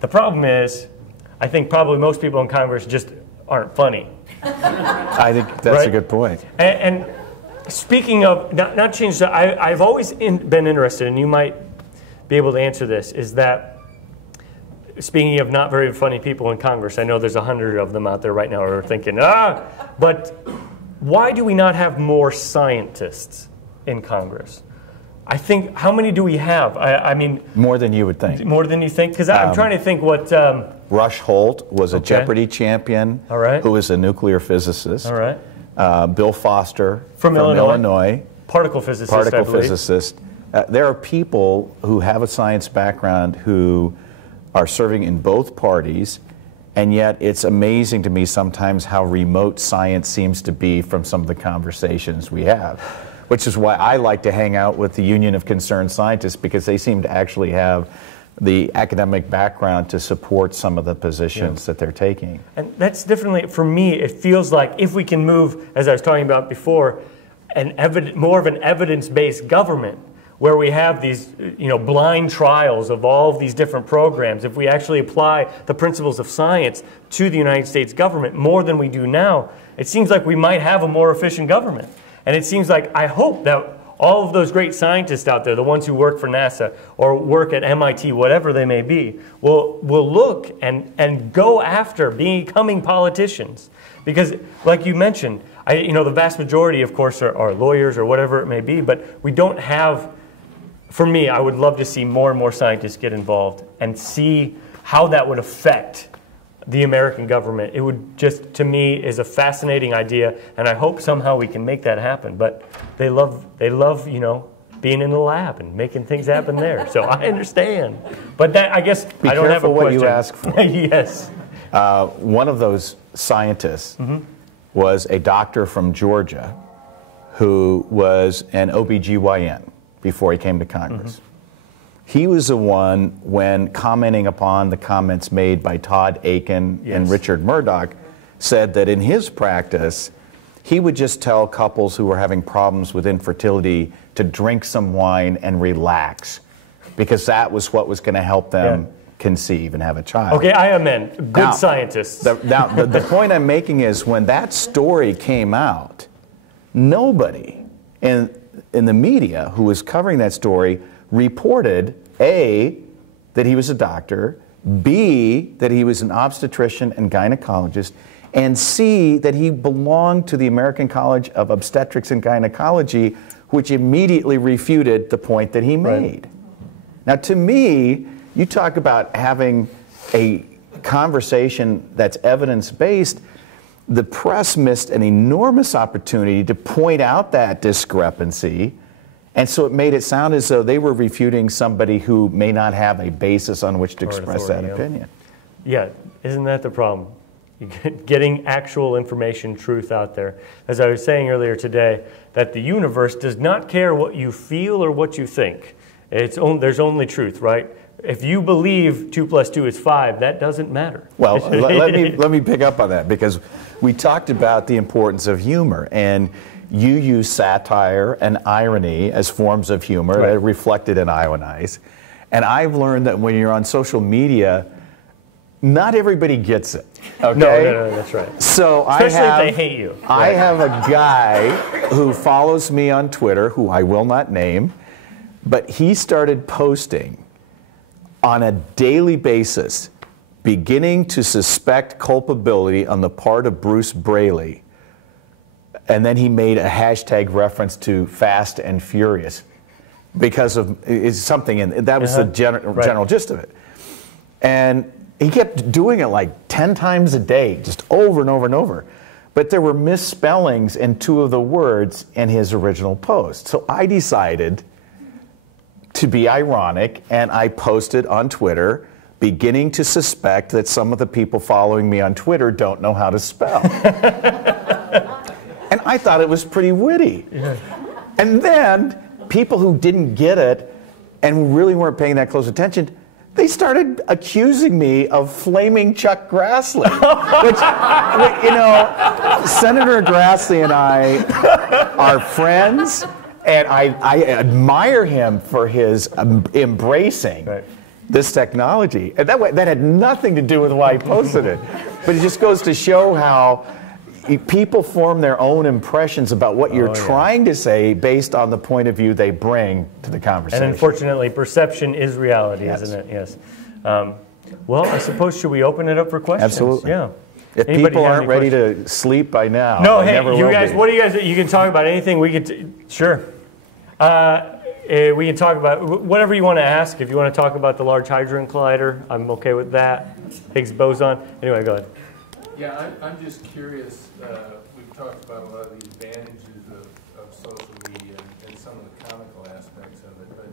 the problem is, I think probably most people in Congress just aren't funny. I think that's a good point. And speaking of, not change, I've always been interested, and you might be able to answer this, is that speaking of not very funny people in Congress, I know there's 100 of them out there right now who are thinking, but why do we not have more scientists in Congress? I think, how many do we have? I mean... More than you would think. More than you think? Because I'm trying to think what... Rush Holt was a Jeopardy champion who is a nuclear physicist. All right. Bill Foster from Illinois. Particle physicist, Particle physicist. There are people who have a science background who are serving in both parties, and yet it's amazing to me sometimes how remote science seems to be from some of the conversations we have, which is why I like to hang out with the Union of Concerned Scientists, because they seem to actually have the academic background to support some of the positions that they're taking. And that's definitely, for me, it feels like if we can move, as I was talking about before, more of an evidence-based government, where we have these, blind trials of all of these different programs. If we actually apply the principles of science to the United States government more than we do now, it seems like we might have a more efficient government. And it seems like, I hope that all of those great scientists out there, the ones who work for NASA or work at MIT, whatever they may be, will look and go after becoming politicians. Because, like you mentioned, the vast majority, of course, are lawyers or whatever it may be, but we don't have... For me, I would love to see more and more scientists get involved and see how that would affect the American government. It would just, to me, is a fascinating idea, and I hope somehow we can make that happen. But they love, being in the lab and making things happen there. So I understand. But that, I guess, I don't have a question. Be careful what you ask for. Yes. One of those scientists was a doctor from Georgia who was an OBGYN. Before he came to Congress. He was the one, when commenting upon the comments made by Todd Aiken and Richard Murdoch, said that in his practice, he would just tell couples who were having problems with infertility to drink some wine and relax, because that was what was going to help them conceive and have a child. Okay, I am in. Good scientists. The point I'm making is, when that story came out, nobody in the media who was covering that story reported, A, that he was a doctor, B, that he was an obstetrician and gynecologist, and C, that he belonged to the American College of Obstetrics and Gynecology, which immediately refuted the point that he made. Now, to me, you talk about having a conversation that's evidence-based. The press missed an enormous opportunity to point out that discrepancy, and so it made it sound as though they were refuting somebody who may not have a basis on which to express that opinion. Yeah, isn't that the problem? Getting actual information, truth out there. As I was saying earlier today, that the universe does not care what you feel or what you think. There's only truth, right? If you believe 2 + 2 is 5, that doesn't matter. Well, let me pick up on that, because we talked about the importance of humor, and you use satire and irony as forms of humor that are reflected in Ionize. And I've learned that when you're on social media, not everybody gets it. Okay? No, that's right. So especially if they hate you. I have a guy who follows me on Twitter, who I will not name, but he started posting on a daily basis, beginning to suspect culpability on the part of Bruce Braley. And then he made a hashtag reference to Fast and Furious because of something, and that was the general gist of it. And he kept doing it like 10 times a day, just over and over and over. But there were misspellings in 2 of the words in his original post. So I decided to be ironic, and I posted on Twitter, beginning to suspect that some of the people following me on Twitter don't know how to spell. And I thought it was pretty witty. And then people who didn't get it and who really weren't paying that close attention, they started accusing me of flaming Chuck Grassley. which, Senator Grassley and I are friends. And I admire him for his embracing this technology. And that had nothing to do with why he posted it. But it just goes to show how people form their own impressions about what you're trying to say based on the point of view they bring to the conversation. And unfortunately, perception is reality, isn't it? Yes. Well, I suppose, should we open it up for questions? Absolutely. Yeah. If Anybody people have aren't any ready to sleep by now, No, they hey, never you will guys, be. what do you guys, you can talk about anything. We can, sure. We can talk about whatever you want to ask. If you want to talk about the Large Hadron Collider, I'm okay with that. Higgs boson. Anyway, go ahead. Yeah, I'm just curious. We've talked about a lot of the advantages of social media and some of the comical aspects of it, but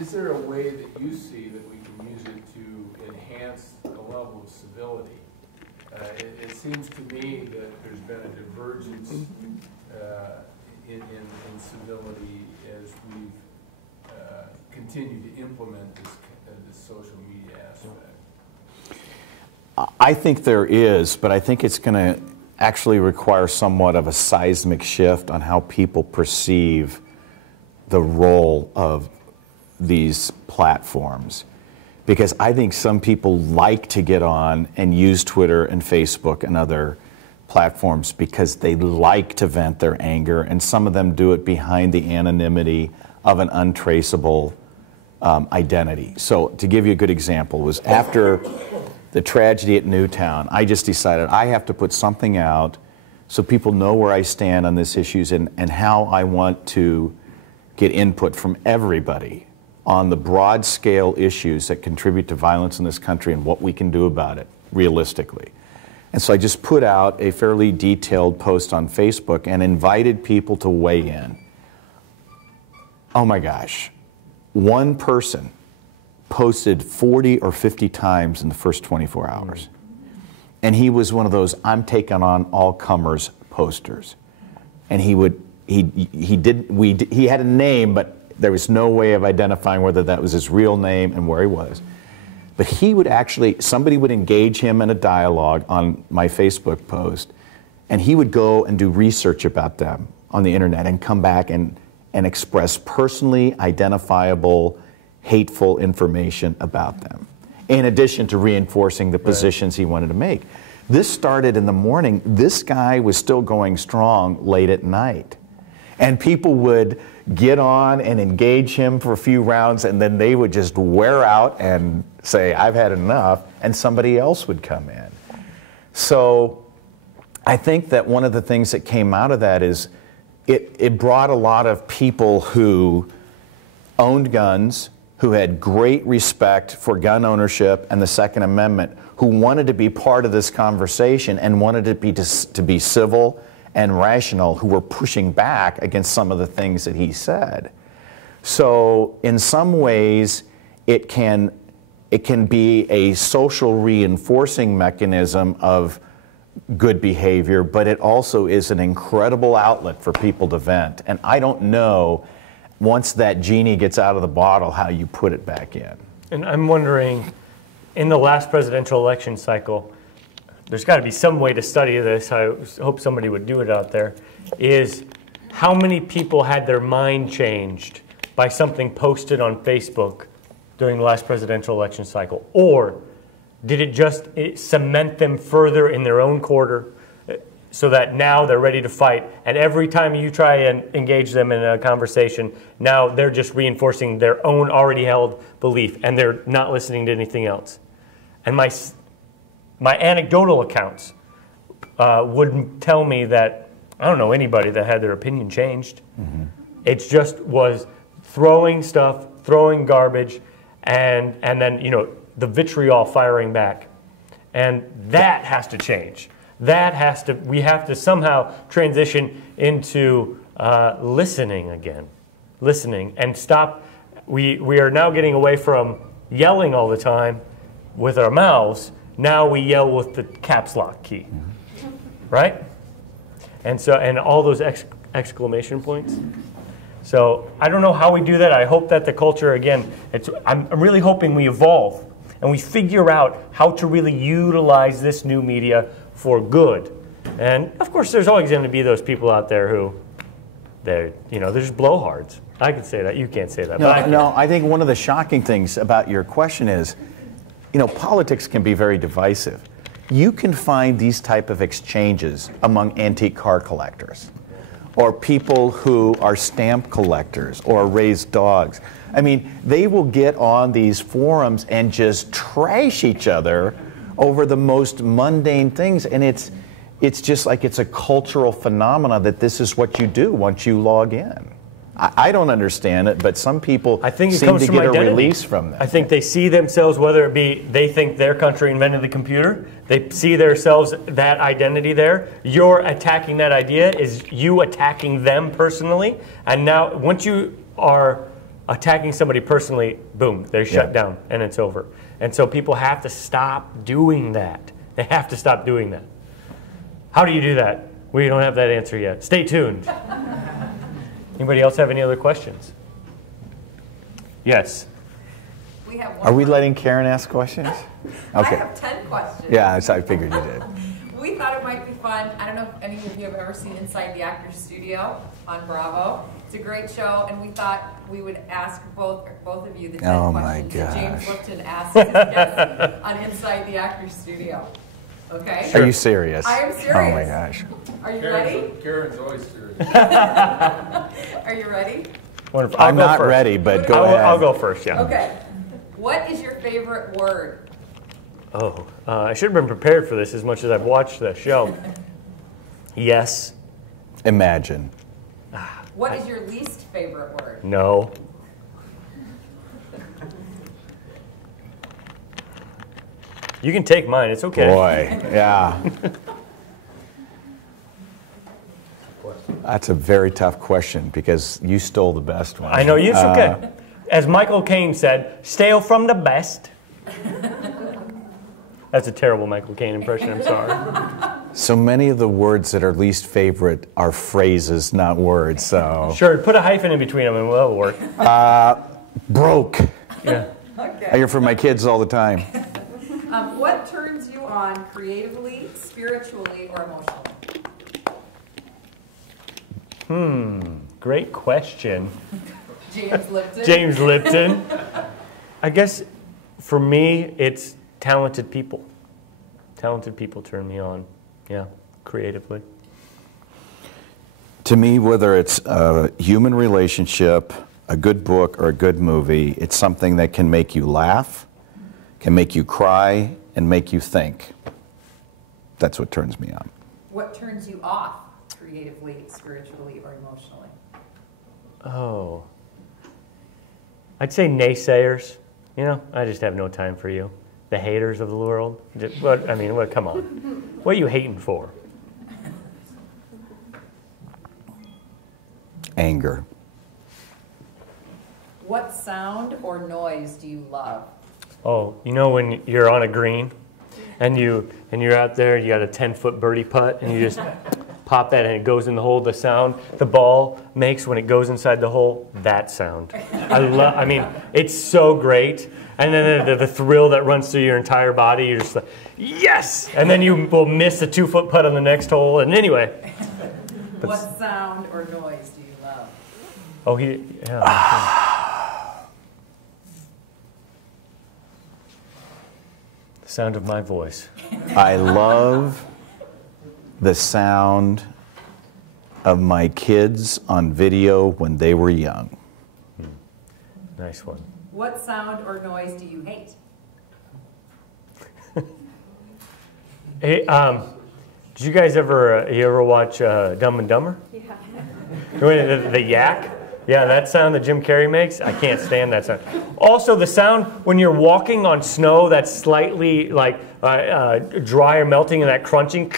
is there a way that you see that we can use it to enhance the level of civility? It seems to me that there's been a divergence in civility as we've continued to implement this social media aspect. I think there is, but I think it's going to actually require somewhat of a seismic shift on how people perceive the role of these platforms. Because I think some people like to get on and use Twitter and Facebook and other platforms because they like to vent their anger, and some of them do it behind the anonymity of an untraceable identity. So to give you a good example, was after the tragedy at Newtown, I just decided I have to put something out so people know where I stand on these issues and how I want to get input from everybody on the broad scale issues that contribute to violence in this country and what we can do about it realistically. And so I just put out a fairly detailed post on Facebook and invited people to weigh in. Oh my gosh, one person posted 40 or 50 times in the first 24 hours. And he was one of those I'm taking on all comers posters. And he had a name, but there was no way of identifying whether that was his real name and where he was. But he would actually, somebody would engage him in a dialogue on my Facebook post, and he would go and do research about them on the internet and come back and express personally identifiable, hateful information about them, in addition to reinforcing the positions he wanted to make. This started in the morning. This guy was still going strong late at night. And people would get on and engage him for a few rounds, and then they would just wear out and say, I've had enough, and somebody else would come in. So I think that one of the things that came out of that is it brought a lot of people who owned guns, who had great respect for gun ownership and the Second Amendment, who wanted to be part of this conversation and wanted to be civil and rational, who were pushing back against some of the things that he said. So in some ways, it can be a social reinforcing mechanism of good behavior, but it also is an incredible outlet for people to vent. And I don't know, once that genie gets out of the bottle, how you put it back in. And I'm wondering, in the last presidential election cycle, there's got to be some way to study this. I hope somebody would do it out there. Is how many people had their mind changed by something posted on Facebook during the last presidential election cycle? Or did it just cement them further in their own quarter so that now they're ready to fight? And every time you try and engage them in a conversation, now they're just reinforcing their own already held belief, and they're not listening to anything else. And my anecdotal accounts would tell me that I don't know anybody that had their opinion changed. Mm-hmm. It just was throwing stuff, throwing garbage, and then the vitriol firing back. And that has to change. We have to somehow transition into listening again. Listening and stop. We are now getting away from yelling all the time with our mouths. Now we yell with the caps lock key, right? And all those exclamation points. So I don't know how we do that. I hope that the culture, again, I'm really hoping we evolve and we figure out how to really utilize this new media for good. And of course, there's always going to be those people out there who, they're just blowhards. I can say that. You can't say that. I think one of the shocking things about your question is, politics can be very divisive. You can find these type of exchanges among antique car collectors, or people who are stamp collectors or raise dogs. I mean, they will get on these forums and just trash each other over the most mundane things, and it's just like it's a cultural phenomena that this is what you do once you log in. I don't understand it, but some people seem to get a release from that. I think they see themselves, whether it be they think their country invented the computer, they see themselves, that identity there. You're attacking that idea is you attacking them personally. And now, once you are attacking somebody personally, boom, they're shut down and it's over. And so people have to stop doing that. They have to stop doing that. How do you do that? We don't have that answer yet. Stay tuned. Anybody else have any other questions? Yes. We have one Are we more. letting Karen ask questions? Okay. I have 10 questions. Yeah, I figured you did. We thought it might be fun. I don't know if any of you have ever seen Inside the Actors Studio on Bravo. It's a great show, and we thought we would ask both of you the 10 questions that James Lipton asked his guests on Inside the Actors Studio. Okay? Are you serious? I am serious. Oh my gosh. Are you ready? Karen's always serious. Are you ready? Wonderful. I'm not ready, but go ahead. I'll go first, yeah. Okay. What is your favorite word? Oh, I should have been prepared for this as much as I've watched the show. Yes. Imagine. What is your least favorite word? No. You can take mine. It's okay. Boy, yeah. That's a very tough question because you stole the best one. I know you. It's okay. As Michael Caine said, "Steal from the best." That's a terrible Michael Caine impression. I'm sorry. So many of the words that are least favorite are phrases, not words. So Sure, put a hyphen in between them and it'll work. broke. Yeah. Okay. I hear from my kids all the time. What turns you on creatively, spiritually, or emotionally? Great question. James Lipton. James Lipton. I guess for me, it's talented people. Talented people turn me on. Yeah, creatively. To me, whether it's a human relationship, a good book, or a good movie, it's something that can make you laugh, can make you cry, and make you think. That's what turns me on. What turns you off creatively, spiritually, or emotionally? Oh. I'd say naysayers. You know, I just have no time for you. The haters of the world. Come on. What are you hating for? Anger. What sound or noise do you love? Oh, you know when you're on a green and you're out there, you got a 10-foot birdie putt and you just pop that and it goes in the hole, the sound the ball makes when it goes inside the hole, that sound. It's so great. And then the thrill that runs through your entire body, you're just like, yes! And then you will miss a 2-foot putt on the next hole. And anyway. What sound or noise do you love? Oh, the sound of my voice. I love the sound of my kids on video when they were young. Nice one. What sound or noise do you hate? Hey, did you guys ever watch Dumb and Dumber? Yeah. The yak? Yeah, that sound that Jim Carrey makes, I can't stand that sound. Also, the sound when you're walking on snow that's slightly like dry or melting and that crunching.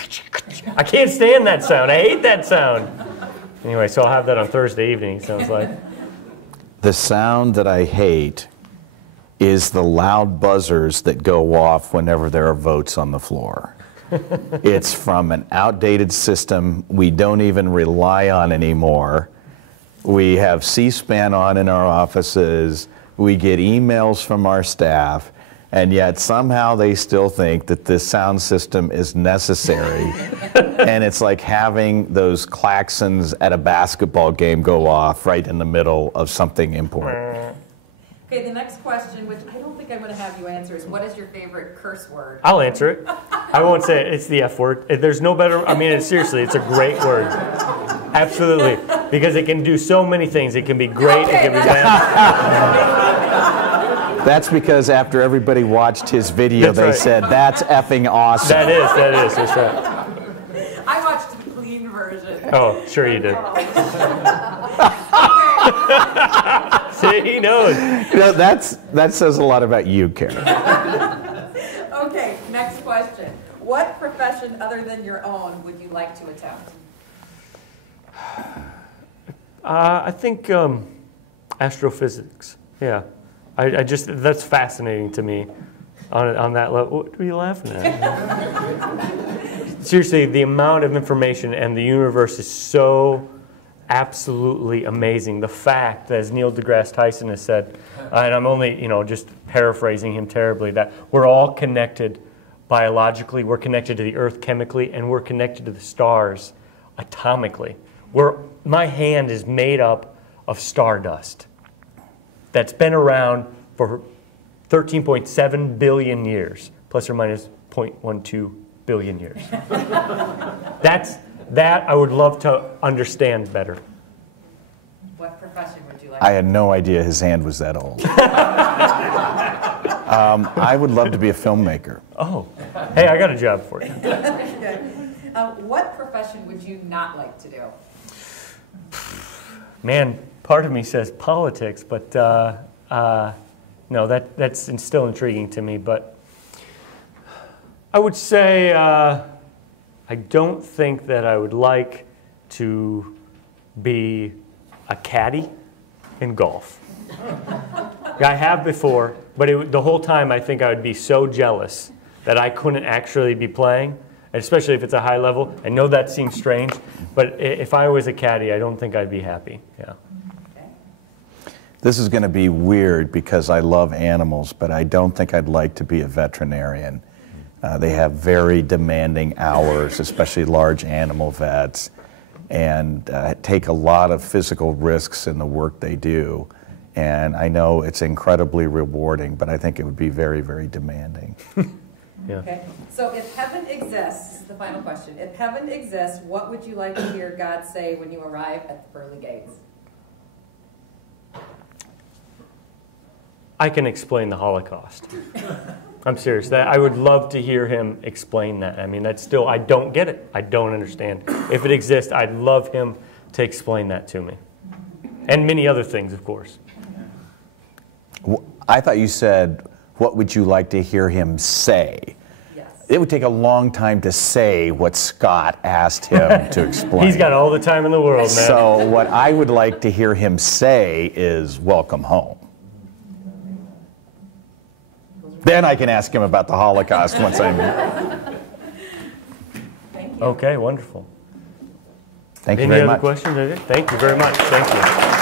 I can't stand that sound. I hate that sound. Anyway, so I'll have that on Thursday evening, sounds like. The sound that I hate is the loud buzzers that go off whenever there are votes on the floor. It's from an outdated system we don't even rely on anymore. We have C-SPAN on in our offices. We get emails from our staff. And yet somehow they still think that this sound system is necessary. And it's like having those klaxons at a basketball game go off right in the middle of something important. Okay, the next question, which I don't think I'm going to have you answer, is what is your favorite curse word? I'll answer it. I won't say it. It's the F word. There's no better. I mean, seriously, it's a great word. Absolutely, because it can do so many things. It can be great. Okay, it can be bad. That's because after everybody watched his video, That's they right. said, "That's effing awesome." That is. That's right. I watched the clean version. Oh, sure you did. See, he knows. You know, that says a lot about you, Karen. Okay, next question. What profession other than your own would you like to attempt? I think astrophysics. Yeah, I just that's fascinating to me. On that level, what are you laughing at? Seriously, the amount of information and the universe is so absolutely amazing. The fact that, as Neil deGrasse Tyson has said, and I'm only just paraphrasing him terribly, that we're all connected biologically, we're connected to the Earth chemically, and we're connected to the stars atomically. My hand is made up of stardust that's been around for 13.7 billion years, plus or minus 0.12 billion years. That I would love to understand better. What profession would you like? I had no idea his hand was that old. I would love to be a filmmaker. Oh, hey, I got a job for you. Okay. What profession would you not like to do? Man, part of me says politics, but no, that's still intriguing to me. But I would say I don't think that I would like to be a caddy in golf. I have before, but the whole time I think I would be so jealous that I couldn't actually be playing, especially if it's a high level. I know that seems strange, but if I was a caddy, I don't think I'd be happy. Yeah. Okay. This is going to be weird because I love animals, but I don't think I'd like to be a veterinarian. They have very demanding hours, especially large animal vets, and take a lot of physical risks in the work they do. And I know it's incredibly rewarding, but I think it would be very, very demanding. Yeah. Okay. So if heaven exists, this is the final question. If heaven exists, what would you like to hear God say when you arrive at the pearly gates? I can explain the Holocaust. I'm serious. I would love to hear him explain that. I mean, that's still, I don't get it. I don't understand. If it exists, I'd love him to explain that to me. And many other things, of course. I thought you said, what would you like to hear him say? Yes. It would take a long time to say what Scott asked him to explain. He's got all the time in the world, man. So what I would like to hear him say is, welcome home. Then I can ask him about the Holocaust once I'm... Thank you. Okay, wonderful. Thank you Any very other much. questions? Thank you very much. Thank you.